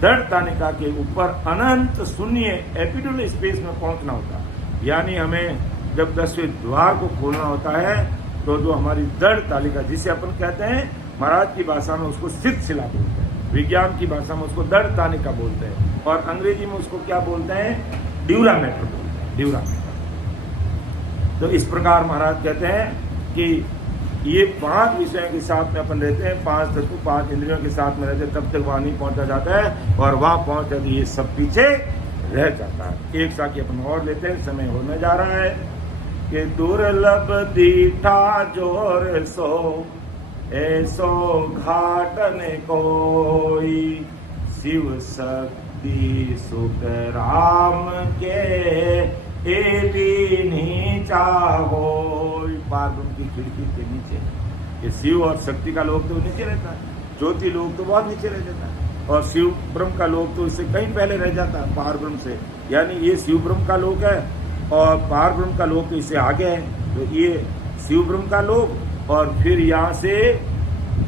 दड़ तानिका के ऊपर अनंत शून्य एपिडुल स्पेस में पहुंचना होता है, यानी हमें जब 10वें द्वार को खोलना होता है तो जो हमारी दड़ तालिका, जिसे अपन कहते हैं महाराज की भाषा में उसको सिद्ध शिला बोलते हैं, विज्ञान की भाषा में उसको दड़ तानिका बोलते हैं, और अंग्रेजी में उसको क्या बोलते हैं, ड्यूरा मैटर बोलते हैं, ड्यूरा मैटर। तो इस प्रकार महाराज कहते हैं कि ये 5 विषयों के साथ में अपन रहते हैं, 5 तत्व 5 इंद्रियों के साथ में रहते हैं, तब तक वहां नहीं पहुंचा जाता है, और वहां पहुंच जाती ये सब पीछे रह जाता है। एक साथ अपन और लेते हैं, समय होने जा रहा है कि दुर्लभ दीठा जोर सो ऐसो घाटन कोई, शिव शक्ति सुख राम के एडी नीचा हो। पार ब्रह्म की खिड़की के नीचे ये शिव और शक्ति का लोक तो नीचे रहता है, ज्योति लोक तो बहुत नीचे रह जाता है, और शिव ब्रह्म का लोक तो इससे कहीं पहले रह जाता है पार ब्रह्म से, यानी ये शिव ब्रह्म का लोक है और पार ब्रह्म का लोक तो इससे आगे है। तो ये शिव ब्रह्म का लोक, और फिर यहाँ से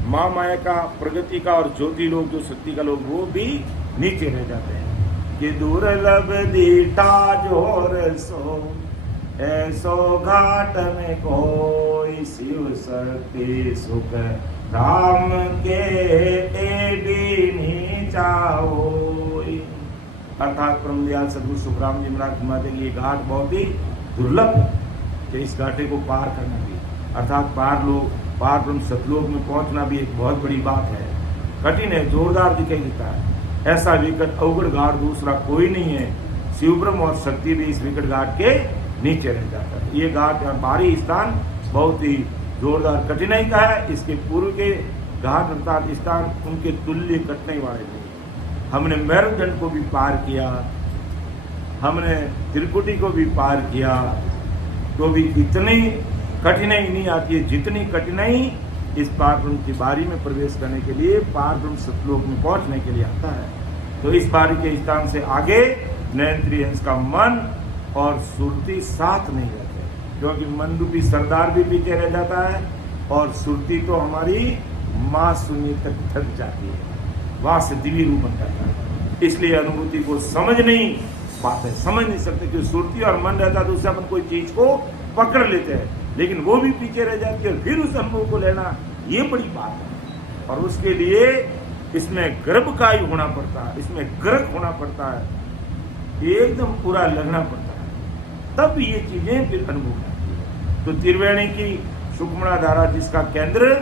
माँ माया का, प्रगति का और ज्योति लोक जो शक्ति का लोक, वो भी नीचे रह जाते हैं। कि दुर्लभ दीठा जोर सो ऐसो घाट में कोई, शिव शक्ति सुख राम के एडी नीचा होई। अर्थात परमदयाल सदगुरु सुखराम जी महाराज घुमाते कि ये घाट बहुत ही दुर्लभ है, कि इस घाटे को पार करना भी, अर्थात पार ब्रह्म सतलोक में पहुंचना भी एक बहुत बड़ी बात है, कठिन है, जोरदार दिखाई देता है। ऐसा विकट अवगढ़ घाट दूसरा कोई नहीं है, शिव ब्रह्म और शक्ति भी इस विकट घाट के नीचे रह जाता है। ये घाट बाहरी स्थान बहुत ही जोरदार कठिनाई का है, इसके पूर्व के घाट अर्थात स्थान उनके तुल्य कटने वाले नहीं। हमने मेरुदंड को भी पार किया, हमने त्रिकुटी को भी पार किया, तो भी इतनी कठिनाई नहीं आती है जितनी कठिनाई इस पार ब्रह्म की बारी में प्रवेश करने के लिए, पार ब्रह्म सतलोक में पहुंचने के लिए आता है। तो इस बारी के स्थान से आगे नयनत्री हंस का मन और सुरती साथ नहीं रहते, क्योंकि मन रूपी सरदार भी पीछे रह जाता है, और सुरती तो हमारी माँ शून्य तक थक जाती है, वहां से दिव्य रूप बन जाता है। इसलिए अनुभूति को समझ नहीं पाते, समझ नहीं सकते, क्योंकि सुरती और मन रहता तो उससे अपन कोई चीज को पकड़ लेते हैं, लेकिन वो भी पीछे रह जाती है, फिर उस अनुभव को लेना ये बड़ी बात है। और उसके लिए इसमें गर्भकाय होना पड़ता है, इसमें गर्भ होना पड़ता है, एकदम पूरा लगना पड़ता है, तब ये चीजें फिर अनुभव आती है। तो त्रिवेणी की सुखमणा धारा जिसका केंद्र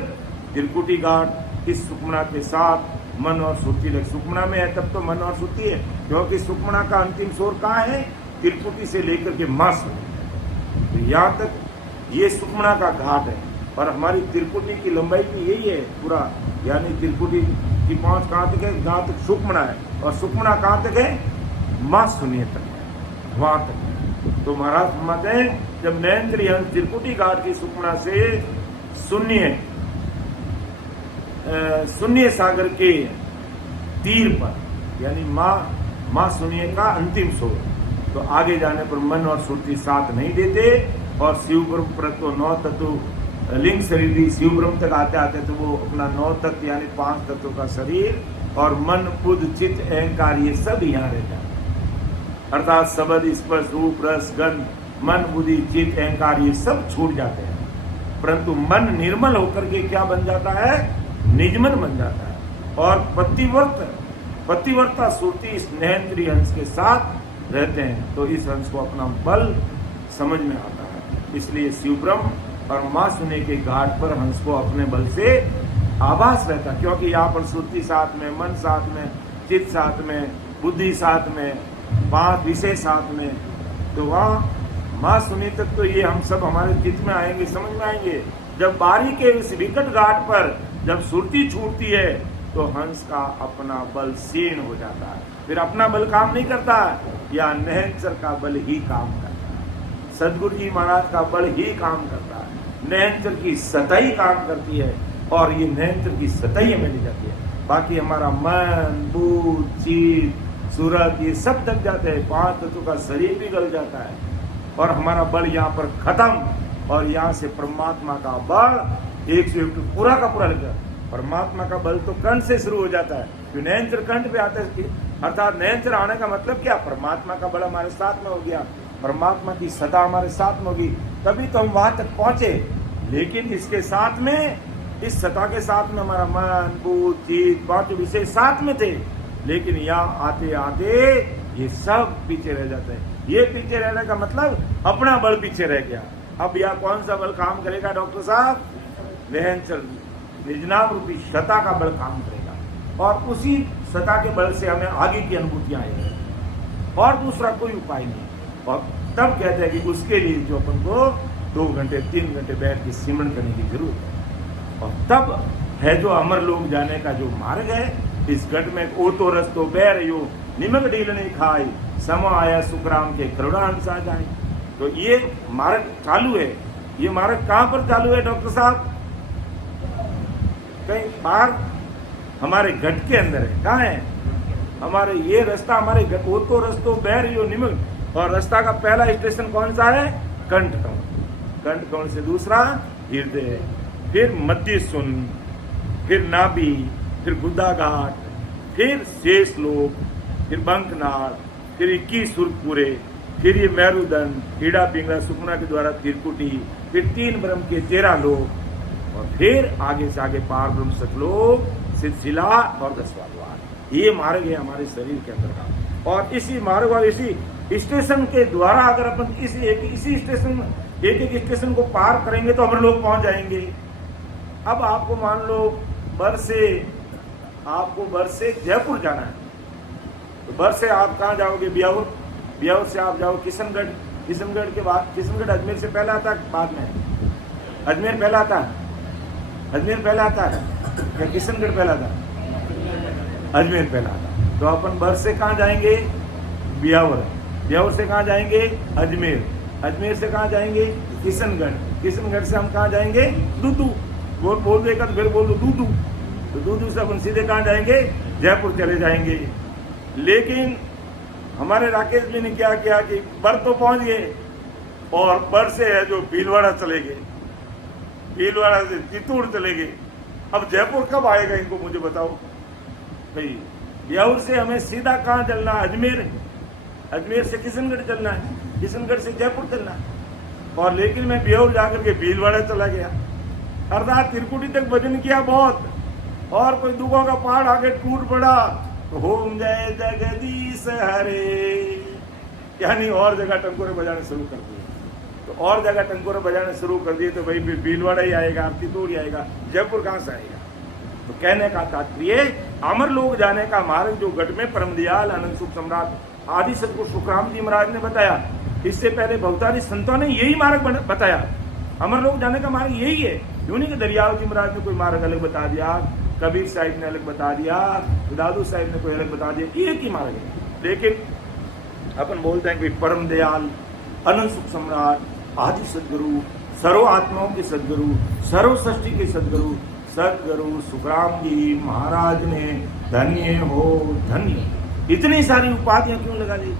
त्रिकुटी घाट, इस सुखमणा के साथ मन और सुरती लग, सुखमणा में है तब तो मन और सुरती है, क्योंकि सुखमणा का अंतिम छोर कहाँ है, त्रिकुटी से लेकर के मास। तो यहाँ तक ये सुखमणा का घाट है, और हमारी त्रिकुटी की लंबाई भी यही है पूरा, यानी त्रिकुटी की पहुंच कहाँ तक है, जहाँ तक सुखमणा है, और सुखमणा कहाँ तक है, माँ शून्य तक है, वहां तक है। तो महाराज फरमाते हैं जब नयनत्री हंस त्रिकुटी घाट की सुखमणा से शून्य सागर के तीर पर, यानी माँ शून्य का अंतिम छोर, तो आगे जाने पर मन और सुरती साथ नहीं देते, और शिव ब्रह्म पर तो 9 तत्व लिंग शरीर भी शिव ब्रह्म तक आते आते तो वो अपना 9 तत्व यानी 5 तत्वों का शरीर और मन बुद्ध चित्त अहंकार ये सब यहाँ रहता है, अर्थात शब्द स्पर्श रूप रस गंध मन बुद्धि चित्त अहंकार ये सब छूट जाते हैं, परंतु मन निर्मल होकर के क्या बन जाता है, निजमन बन जाता है, और पतिवर्ता सुरती इस नयनत्री हंस के साथ रहते हैं। तो इस हंस को अपना बल समझ में आता है, इसलिए शिव ब्रह्म और माँ सुने के घाट पर हंस को अपने बल से आभास रहता, क्योंकि यहाँ पर सुरती साथ में, मन साथ में, चित्त साथ में, बुद्धि साथ में, 5 विषय साथ में, तो वहाँ माँ सुनी तक तो ये हम सब हमारे चित्त में आएंगे, समझ में आएंगे। जब बारी के इस विकट घाट पर जब सुरती छूटती है तो हंस का अपना बल क्षीण हो जाता है, फिर अपना बल काम नहीं करता, या नहंचर का बल ही काम करता है, सदगुरु जी महाराज का बल ही काम करता है, नहंचर की सतही काम करती है, और ये नहंचर की सतही हमें ले जाती है। बाकी हमारा मन, बुद्धि, चित्त, सूरत ये सब दब जाते हैं, 5 तत्वों का शरीर भी गल जाता है, और हमारा बल यहाँ पर खत्म, और यहाँ से परमात्मा का बल 101 पूरा का पूरा लग जाता है। परमात्मा का बल तो कंठ से शुरू हो जाता है, जो नयनचर कंठ पे आता है, अर्थात नयनचर आने का मतलब क्या, परमात्मा का बल हमारे साथ में हो गया, परमात्मा की सदा हमारे साथ में होगी, तभी तो हम वहां तक पहुंचे। लेकिन इसके साथ में, इस सता के साथ में हमारा मन, बुद्धि, चित्त, 5 विषय साथ में थे, लेकिन यहाँ आते आते ये सब पीछे रह जाते हैं। ये पीछे रहने का मतलब अपना बल पीछे रह गया। अब यहाँ कौन सा बल काम करेगा डॉक्टर साहब? नयनचर निजनाम रूपी सता का बल काम करेगा, और उसी सता के बल से हमें आगे की अनुभूतियां आएंगी, और दूसरा कोई उपाय नहीं। और तब कहते हैं कि उसके लिए जो अपन को 2 घंटे 3 घंटे बैठ के सिमरन करने की जरूरत है। और तब है जो अमर लोग जाने का जो मार्ग है, इस घट में ओ तो रस तो बह रही निमक ढील नहीं खाई, समा आया सुखराम के करुणा हंस आ जाए। तो ये मार्ग चालू है। ये मार्ग कहाँ पर चालू है डॉक्टर साहब? कहीं बाहर हमारे घट के अंदर है। कहाँ है? हमारे ये रास्ता हमारे घट, वो तो रस्तो बह रही हो निमक, और रास्ता का पहला स्टेशन कौन सा है? कंठ कमल। कंठ कमल से दूसरा हृदय, फिर मध्य सुन, फिर नाभि, फिर गुद्दा घाट, फिर शेष लोक, फिर बंकनाल, फिर 21 सुरपुरे, फिर ये मेरुदंड, कीड़ा पिंगला सुखना के द्वारा त्रिकुटी, फिर 3 ब्रह्म के 13 लोक, और फिर आगे से आगे पार ब्रह्म सतलोक, सिलसिला और 10वां द्वार। ये मार्ग है हमारे शरीर के अंदर का। और इसी मार्ग और इसी स्टेशन के द्वारा अगर अपन इसी स्टेशन एक स्टेशन को पार करेंगे तो हम लोग पहुंच जाएंगे। अब आपको मान लो आपको बर से जयपुर जाना है, तो बर से आप कहाँ जाओगे? ब्यावर। ब्यावर से आप जाओ किशनगढ़, किशनगढ़ के बाद किशनगढ़ अजमेर से पहले आता है बाद में? अजमेर पहला आता है? अजमेर पहला आता है या किशनगढ़ पहला आता? अजमेर पहला आता। तो अपन बर से कहाँ जाएंगे? ब्यावर। ब्यावर से कहाँ जाएंगे? अजमेर। अजमेर से कहाँ जाएंगे? किशनगढ़। किशनगढ़ से हम कहाँ जाएंगे? दूदू। बोल देगा तो फिर बोल दो दूदू। तो दूदू से अपन सीधे कहाँ जाएंगे? जयपुर चले जाएंगे। लेकिन हमारे राकेश जी ने क्या किया कि बर तो पहुंच गए, और बर से है जो भीलवाड़ा चले गए, भीलवाड़ा से चित्तौड़ चले गए। अब जयपुर कब आएगा इनको मुझे बताओ भाई। ब्यावर से हमें सीधा कहाँ चलना है? अजमेर। अजमेर से किशनगढ़ चलना है, किशनगढ़ से जयपुर चलना है। और लेकिन मैं ब्यावर जाकर के भीलवाड़ा चला गया, अर्थात त्रिकुटी तक भजन किया बहुत, और कोई दुखों का पहाड़ आगे टूट पड़ा तो होम जय जगदीश हरे, यानी और जगह टंकोरे बजाने शुरू कर दिए। तो और जगह टंकोरे बजाने शुरू कर दिए तो भाई भीलवाड़ा ही आएगा, चित्तौड़ ही आएगा, जयपुर कहाँ से आएगा? तो कहने का तात्पर्य अमर लोग जाने का मार्ग जो गढ़ में परमदयाल आनंद सुख सम्राट आदि सतगुरु सुखराम जी महाराज ने बताया, इससे पहले बहुतारी संतों ने यही मार्ग बताया। अमर लोग जाने का मार्ग यही है। यूं नहीं कि दरियाव जी महाराज ने कोई मार्ग अलग बता दिया, कबीर साहिब ने अलग बता दिया, दादू साहिब ने कोई अलग बता दिया, एक ही मार्ग है। लेकिन अपन बोलते हैं कि परम दयाल अनंत सुख सम्राट आदि सदगुरु, सर्व आत्माओं के सदगुरु, सर्व सृष्टि के सदगुरु, सदगुरु सुखराम जी महाराज ने धन्य हो धन्य। इतनी सारी उपाधियां क्यों लगा ली?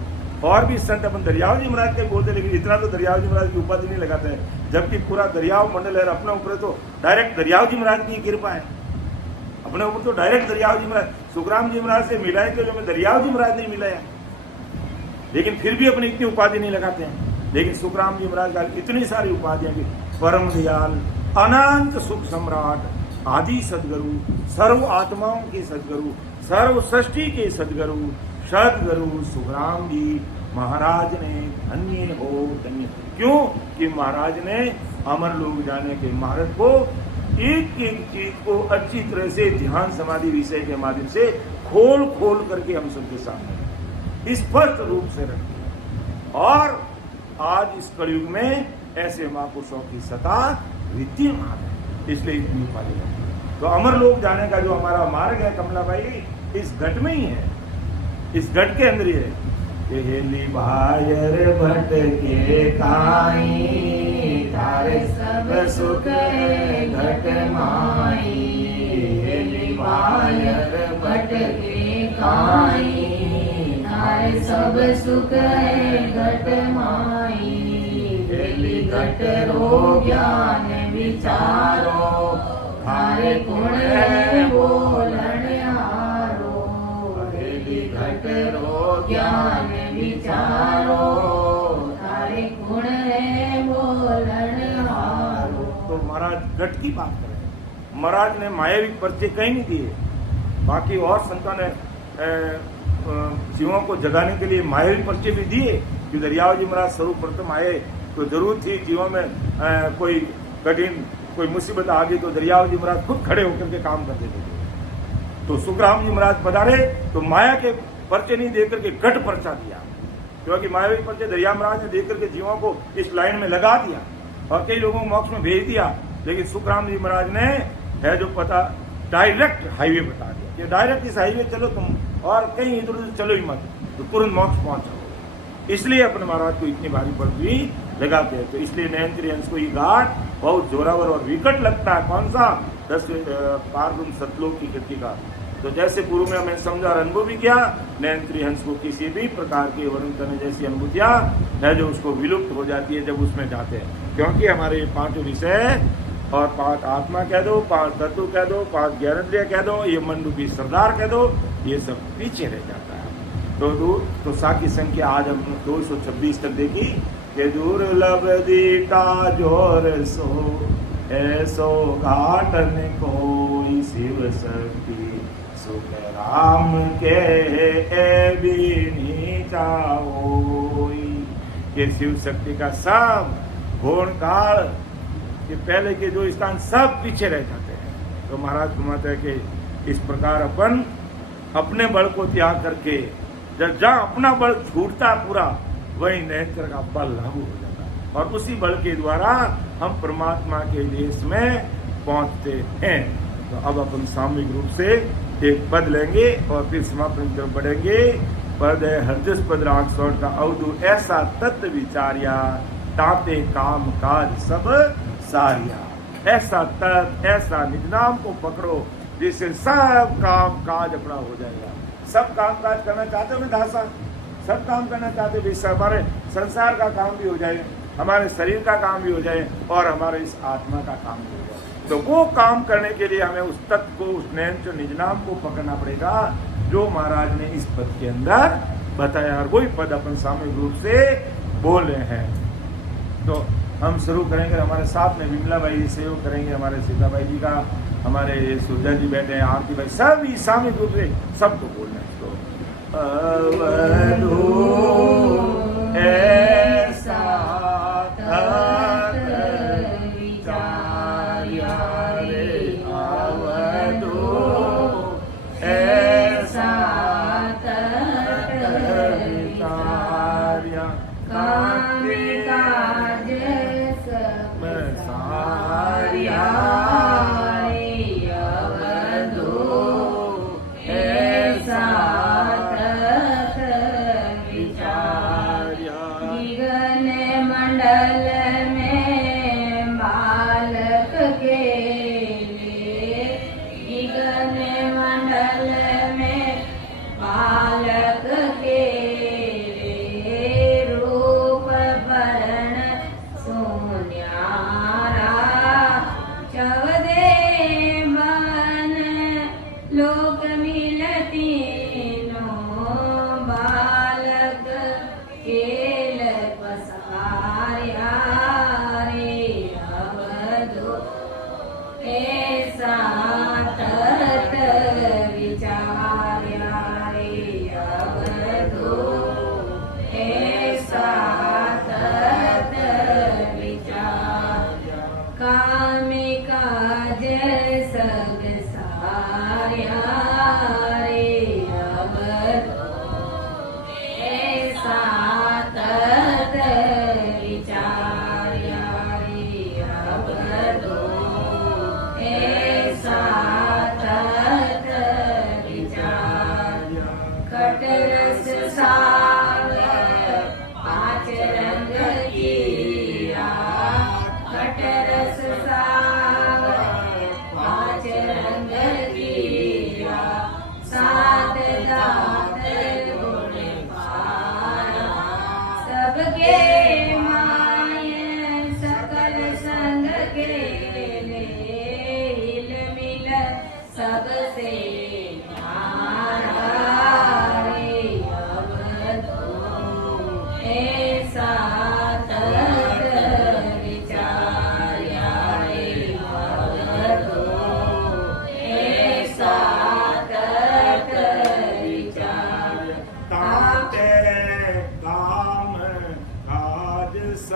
और भी संत अपन दरियाव जी महाराज के बोलते, लेकिन इतना तो दरियाव जी महाराज की उपाधि नहीं लगाते हैं, जबकि पूरा दरियाव मंडल है अपने ऊपर, तो डायरेक्ट दरियाव जी महाराज की कृपा है अपने ऊपर, तो डायरेक्ट दरियाव जी महाराज सुखराम जी महाराज से मिला है, तो जो दरियाव जी महाराज नहीं मिला है, लेकिन फिर भी अपनी इतनी उपाधि नहीं लगाते हैं। लेकिन सुखराम जी महाराज का इतनी सारी उपाधियां की परम दयाल अनंत सुख सम्राट आदि सदगुरु, सर्व आत्माओं के सदगुरु, सर्व सृष्टि के सदगुरु, सदगुरु सुखराम जी महाराज ने धन्य हो धन्य। क्यों कि महाराज ने अमर लोक जाने के मार्ग को एक एक चीज को अच्छी तरह से ध्यान समाधि विषय के माध्यम से खोल खोल करके हम सबके सामने स्पष्ट रूप से रखी। और आज इस कलयुग में ऐसे महापुरुषों की सता विद्यमान है, इसलिए इतनी उपाधि है। तो अमर लोक जाने का जो हमारा मार्ग है कमला भाई, इस घट में ही है, इस घट के अंदर ही है। हेली भायर भट के काई, तारे सब सुख घट माई। हेली भायर भट के काई, तारे सब सुख घट माई। हेली घट रो ज्ञान विचारो, थारे गुण बोलन हारो। हेली घट रो ज्ञान विचारो, थारे गुण बोलन हारो। तो महाराज घट की बात करें, महाराज ने मायावी पर्चे कहीं नहीं दिए। बाकी और संतों ने जीवों को जगाने के लिए मायावी पर्चे भी दिए कि दरियाव जी महाराज सर्वप्रथम आए तो जरूर थी जीवों में कोई कठिन कोई मुसीबत आ गई तो दरियाव जी महाराज खुद खड़े होकर के काम कर देते थे। तो सुखराम जी महाराज पधारे तो माया के पर्चे नहीं देकर के घट पर्चा दिया, क्योंकि मायावी पर्चे दरिया महाराज ने देकर के जीवों को इस लाइन में लगा दिया और कई लोगों को मोक्ष में भेज दिया। लेकिन सुखराम जी महाराज ने है जो पता डायरेक्ट हाईवे बता दिया कि डायरेक्ट इस हाईवे चलो तुम, और कहीं इधर उधर चलो ही मत, तो तुरंत मोक्ष पहुंच जाओ। इसलिए अपने महाराज को इतनी भारी पृथ्वी लगाते हैं। तो इसलिए नयनत्री हंस को ये घाट बहुत जोरावर और विकट लगता है। कौन सा? 10 पारब्रह्म सतलोक की कृति का। तो जैसे पूर्व में हमें समझा और अनुभव भी किया, नयनत्री हंस को किसी भी प्रकार के वर्णन करने जैसी अनुभूतियां है जो उसको विलुप्त हो जाती है जब उसमें जाते हैं, क्योंकि हमारे 5 विषय और 5 आत्मा कह दो, 5 तत्व कह दो, 5 ज्ञानेंद्रिय कह दो, ये मंडूपी सरदार कह दो, ये सब पीछे रह जाता है। तो साकी संख्या आज हम 226 तक देखी कि दुर्लभ दीटा जोर सो ऐसो घाटन कोई शिव शक्ति सुख राम के भी चाओई। ये शिव शक्ति का सब घोण काल के पहले के जो स्थान सब पीछे रह जाते हैं। तो महाराज फरमाते हैं कि इस प्रकार अपन अपने बल को त्याग करके जहाँ अपना बल छूटता पूरा, वही नेत्र का बल लागू हो जाता है और उसी बल के द्वारा हम परमात्मा के देश में पहुंचते हैं। तो अब अपन सामूहिक रूप से एक पद लेंगे और फिर समापन की तरफ बढ़ेंगे। पद है हरजस पद राग सौट का अवधु ऐसा तत्व विचारिया, ताते काम काज सब सारिया। ऐसा तत्व ऐसा निज नाम को पकड़ो जिससे सब काम काज अपना हो जाएगा। सब काम काज करना चाहते हो दासा, सब काम करना चाहते हो, हमारे संसार का काम भी हो जाए, हमारे शरीर का काम भी हो जाए और हमारे इस आत्मा का काम भी हो जाए। तो वो काम करने के लिए हमें उस तत्व को, उस नैन निज नाम को पकड़ना पड़ेगा जो महाराज ने इस पद के अंदर बताया, और वही पद अपन सामूहिक रूप से बोल रहे हैं। तो हम शुरू करेंगे, हमारे साथ में विमला भाई जी सहयोग करेंगे, हमारे सीता भाई जी का, हमारे सुरजा जी बैठे हैं, आरती भाई, सब ही सामूहिक रूप से सबको बोलना है। तो अवधू ऐसा विचार्या रे, अवधू ऐसा विचार्या काज सब सारिया। विचार्या रे अवधू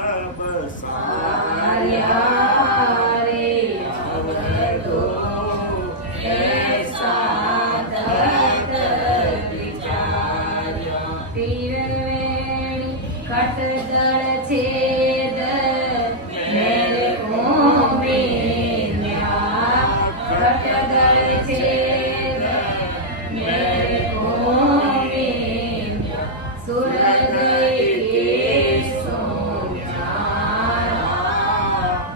सब सार्या रे अवधो ऐसा तत विचार्या पीरवेणी खटदळ छेद मेरे को मीन्या खटदळ छेद मेरे को मीन्या सुरगई के सोचारा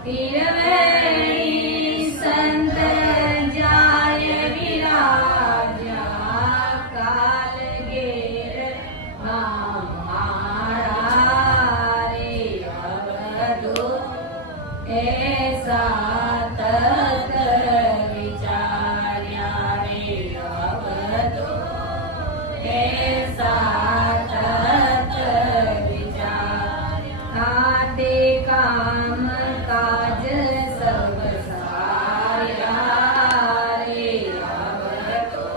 पीरवेणी संत जाय विराजा काल गेर हमारा रे अवधो ऐसा तत विचार्या रे अवधो ऐसा तत विचार्या खाते काम काज सब सार्या रे अवधो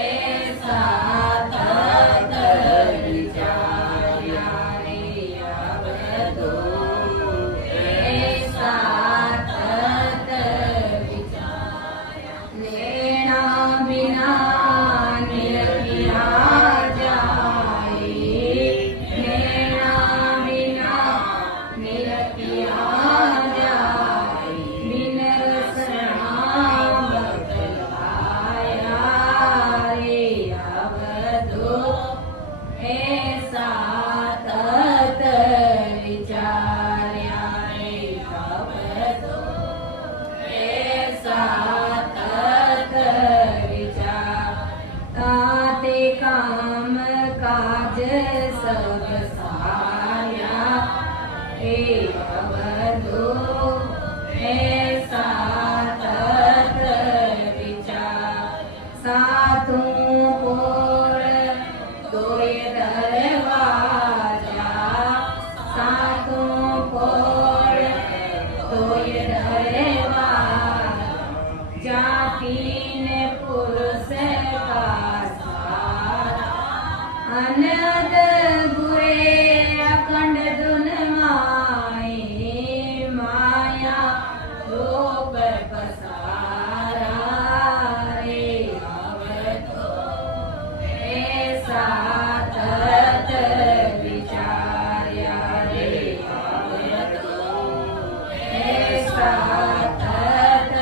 ऐसा तत विचार्या रे अवधो ऐसा तत विचार्या लेना बिना निरखिया जाए लेना बिना निरखिया जाए बिन रसना बतलाया रे अवधो ऐसा तत विचार्या रे अवधो ऐसा तत विचार ताते काम काज सब सार्या हे अवधो ऐसा तत विचार साधु कोर तोय दरवाजा साधु कोर तोय दरवाजा जाति ने पुरुष का सारा अनद बुरे अखंड धुन माए माया रूप पसारा रे अवधो ऐसा तत विचार्या रे अवधो ऐसा तत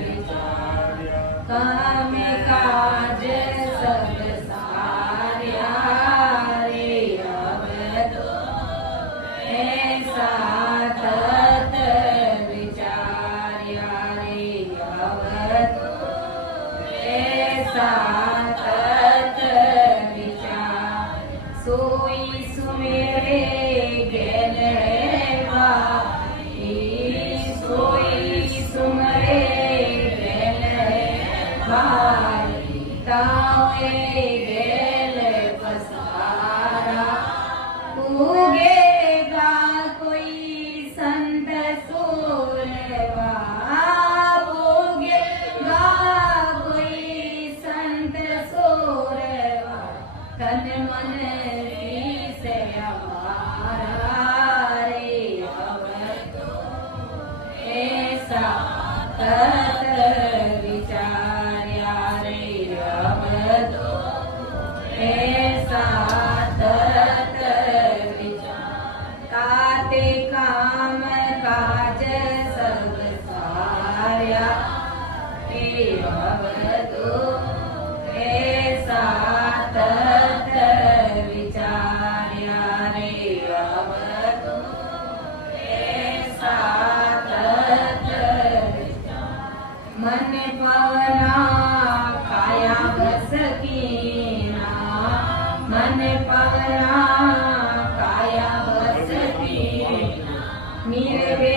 विचार्या काम काज सब सार्या रे अवधो ऐसा तत विचार्या रे अवधो ऐसा तत विचार सोई सुमेरे गेल भाई सोई सुमरे गेल भाई तावे गेल पसारा उगेगा कोई संत सोरवा उगेगा कोई संत सोरवा तन मन से हमारा रे अवधो ऐसा तत विचार्या रे अवधो ऐसा तत विचार ताते काम काज सब सार्या हे अवधो ऐसा तत विचार्या रे अवधो ऐसा तत मन पवना काया बस कीना मन पवना काया बस कीना निर्वे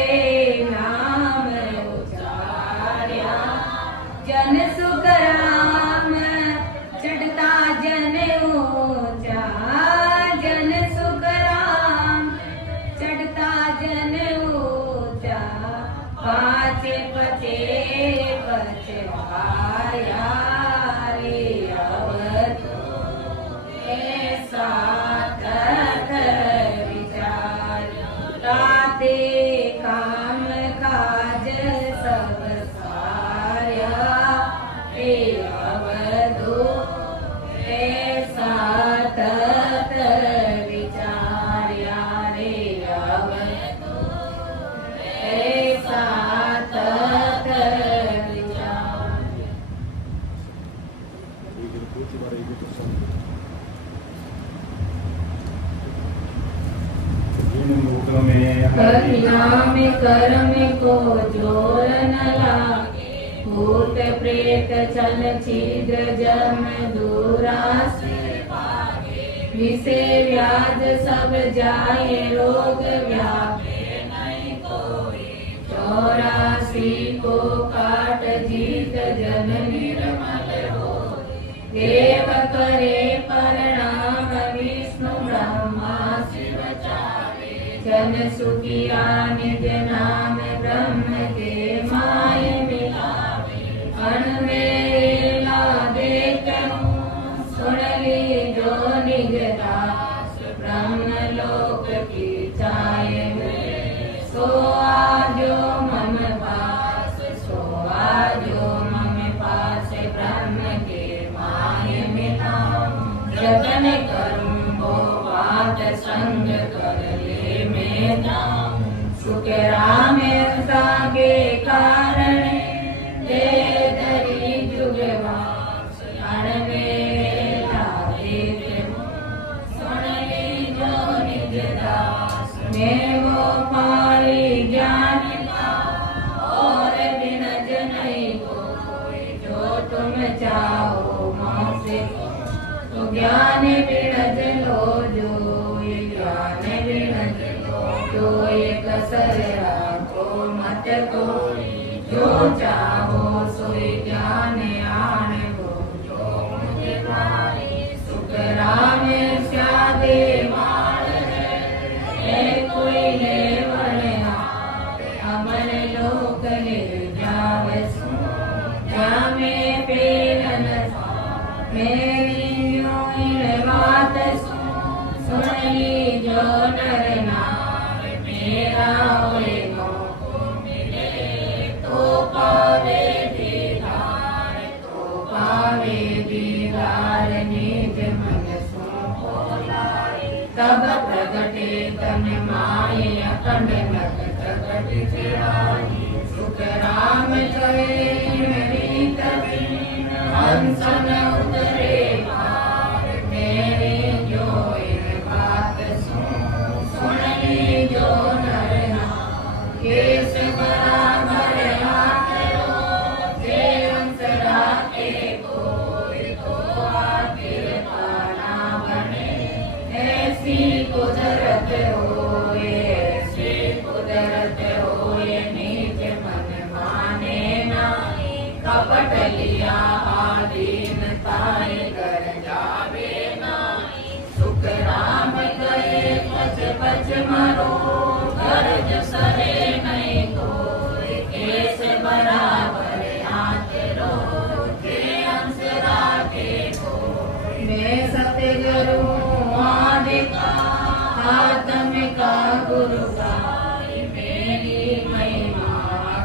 नाम उचार्या जन सुख राम चढ़ता जन ऊंचा जन सुख राम चढ़ता जन ऊंचा पाँच पचे पचवाया रे अवधो ऐसा तत विचार मुख में कहिया में कर्म को जोर न लागे, भूत प्रेत चल छिद्र जम दूरा से भागे, विषे व्याध सब जाए रोग व्यापे नहीं कोई, 84 को काट जीत जन निर्मल हो, देव करे प्रणाम विष्णु ब्रह्मा शिव चारे, जन सुखिया निज नाम ब्रह्म के माय मिलावे, अण मेला देखूं सुन ली जो निज दास, ब्रह्म लोक की चाय में सो आजो मम पास, सो आजो मम पास, ब्रह्म के माय मिलाऊं, जतन करूं वो बात संग कर ले मैं जाऊं, सुख राम के कारण दे धरी जुगवास, अण मेला देखूं सुन ली जो निज दास, मैं वो पाई ज्ञान का और बिनज नहीं कोई, जो तुम चाहो मोसे तो ज्ञान बिनज लो जो, ज्ञान बिनज लो जो, एक कसर राखो मत कोई, जो चाहो सोई ज्ञान आन को, जो मुझे पाए सुख राम स्यादे मार है कोई लेवण अमर लोक ले जावसु, जामे पेरन मेरी बात सुन ली जो नर नार, मेरा होए को मिले तो पावे दीदार, तो पावे दीदार निज मन सो लाए, तब प्रगटे तन माये अखंड नग जगत चिराई, सुख राम कहे मेरी तभी हंसन उतरे पार, मेरे जो इन बात सुन ली जो नर नार, केस बराबर हाथ रो जे अंश राखे कोई, तो आखिर पाना बने ऐसी कुदरत होए, ऐसी कुदरत होए, निज मन माने नाई, कपट लिया दीनताई कर जावे नाई, सुख राम गए पच पच मरो, गर्ज सरे नहीं कोई, केस बराबर हाथ रो जे अंश राखे कोई, मैं सतगुरु आदि का आत्मिका गुरु का, मेरी महिमा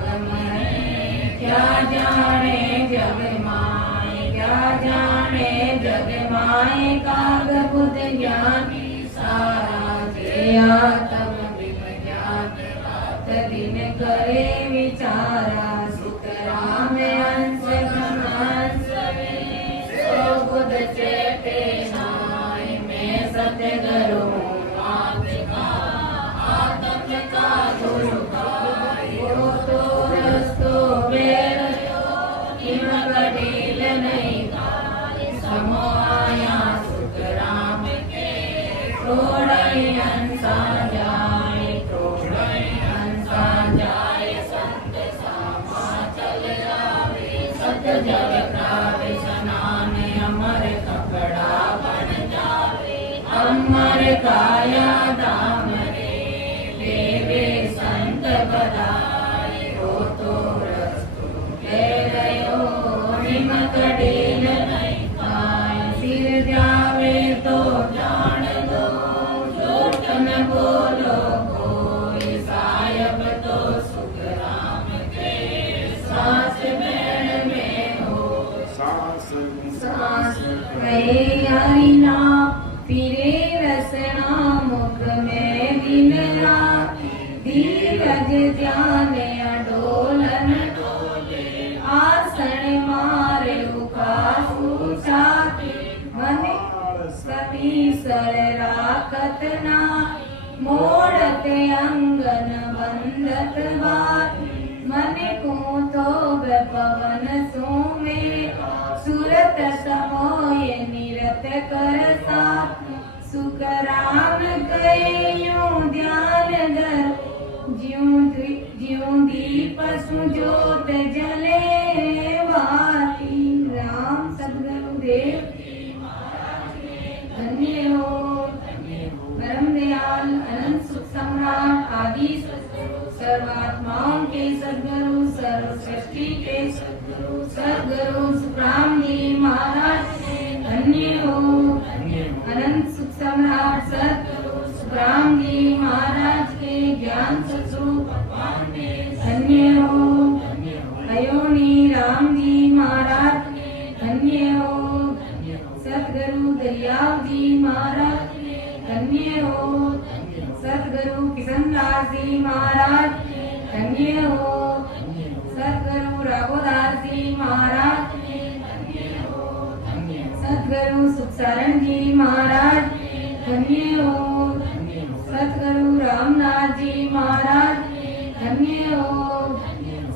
गम है क्या जाने जग माय, क्या जाने जग माय, काग बुध ज्ञानी सारा, जे आत्म बिन ज्ञान रात दिन करे विचारा, सुख राम अंश घन अंश में सो बुध चेते नाय, मैं सतगुरु आदि का आत्म का गुरु का, वो तो रस्तो बेर कड़ील नहीं पाए, समोया सुख राम के, थोड़ई हंसा जाए, थोड़ई हंसा जाए, संत सामा चल आवे, सत जग प्रावे स्नान, अमर कपड़ा बन जावे, अमर काया दाम रे, देवे संत बधाई, हो तो रस्तु ले गयो हिम कड़ील नहीं पाए, सिर जावे तो जान दो, झूठ न बोलो कोई, सायब तो सुख राम के, सांस बैण में हो, सांस सांस कहे हरि नाम, फिरे रसना मुख में दिन रात, धीरज ध्यान अडोलन डोले, आसन मारे उकासु छाती, मन सती सर राखत ना, मोड़त अंगन बंदत बार मन को तो पवन सोमे सुरत समोय निरत कर साथ सुख राम कहे यूं ध्यान धर ज्यों दीप सुजोत जले भाती। राम सद्गुरुदेव धन्य हो परम दयाल अनंत सुख सम्राट आदि सर्वात्माओं के सद्गुरु सर्व सृष्टि के सद्गुरु सुखराम जी महाराज धन्य हो अनंत सुख सम्राट सद्गुरु सुखराम जी महाराज के ज्ञान स्वरूप धन्य हो अयोनी राम जी महाराज धन्य हो सद्गुरु दरियाव जी महाराज धन्य हो सद्गुरु किशनदास जी महाराज धन्य हो सद्गुरु राघोदास जी महाराज धन्य हो सद्गुरु सुखशरण जी महाराज धन्य हो सद्गुरु रामनाथ जी महाराज धन्य हो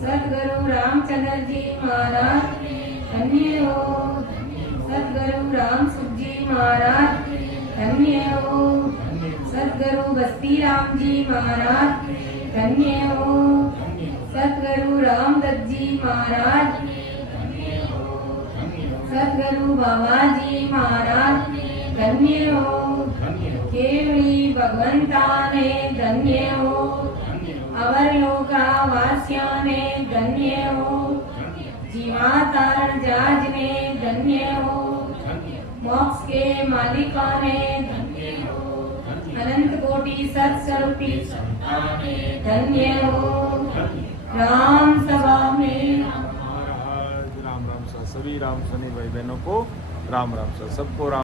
सद्गुरु रामचंद्र जी महाराज धन्य हो सद्गुरु राम सुख जी महाराज धन्य हो सद्गुरु बस्ती राम जी महाराज धन्य हो सद्गुरु रामदत्त जी महाराज सद्गुरु बाबा जी महाराज धन्य हो केवली भगवंता ने धन्य हो अवर लोका वासिया ने धन्य हो जीवातारण जाज ने धन्य हो मोक्ष के मालिका ने धन्य हो अनंत कोटि सत्स्वरूपी धन्य हो राम सभा में महाराज राम राम सर। सभी राम सनी भाई बहनों को राम राम सर। सबको राम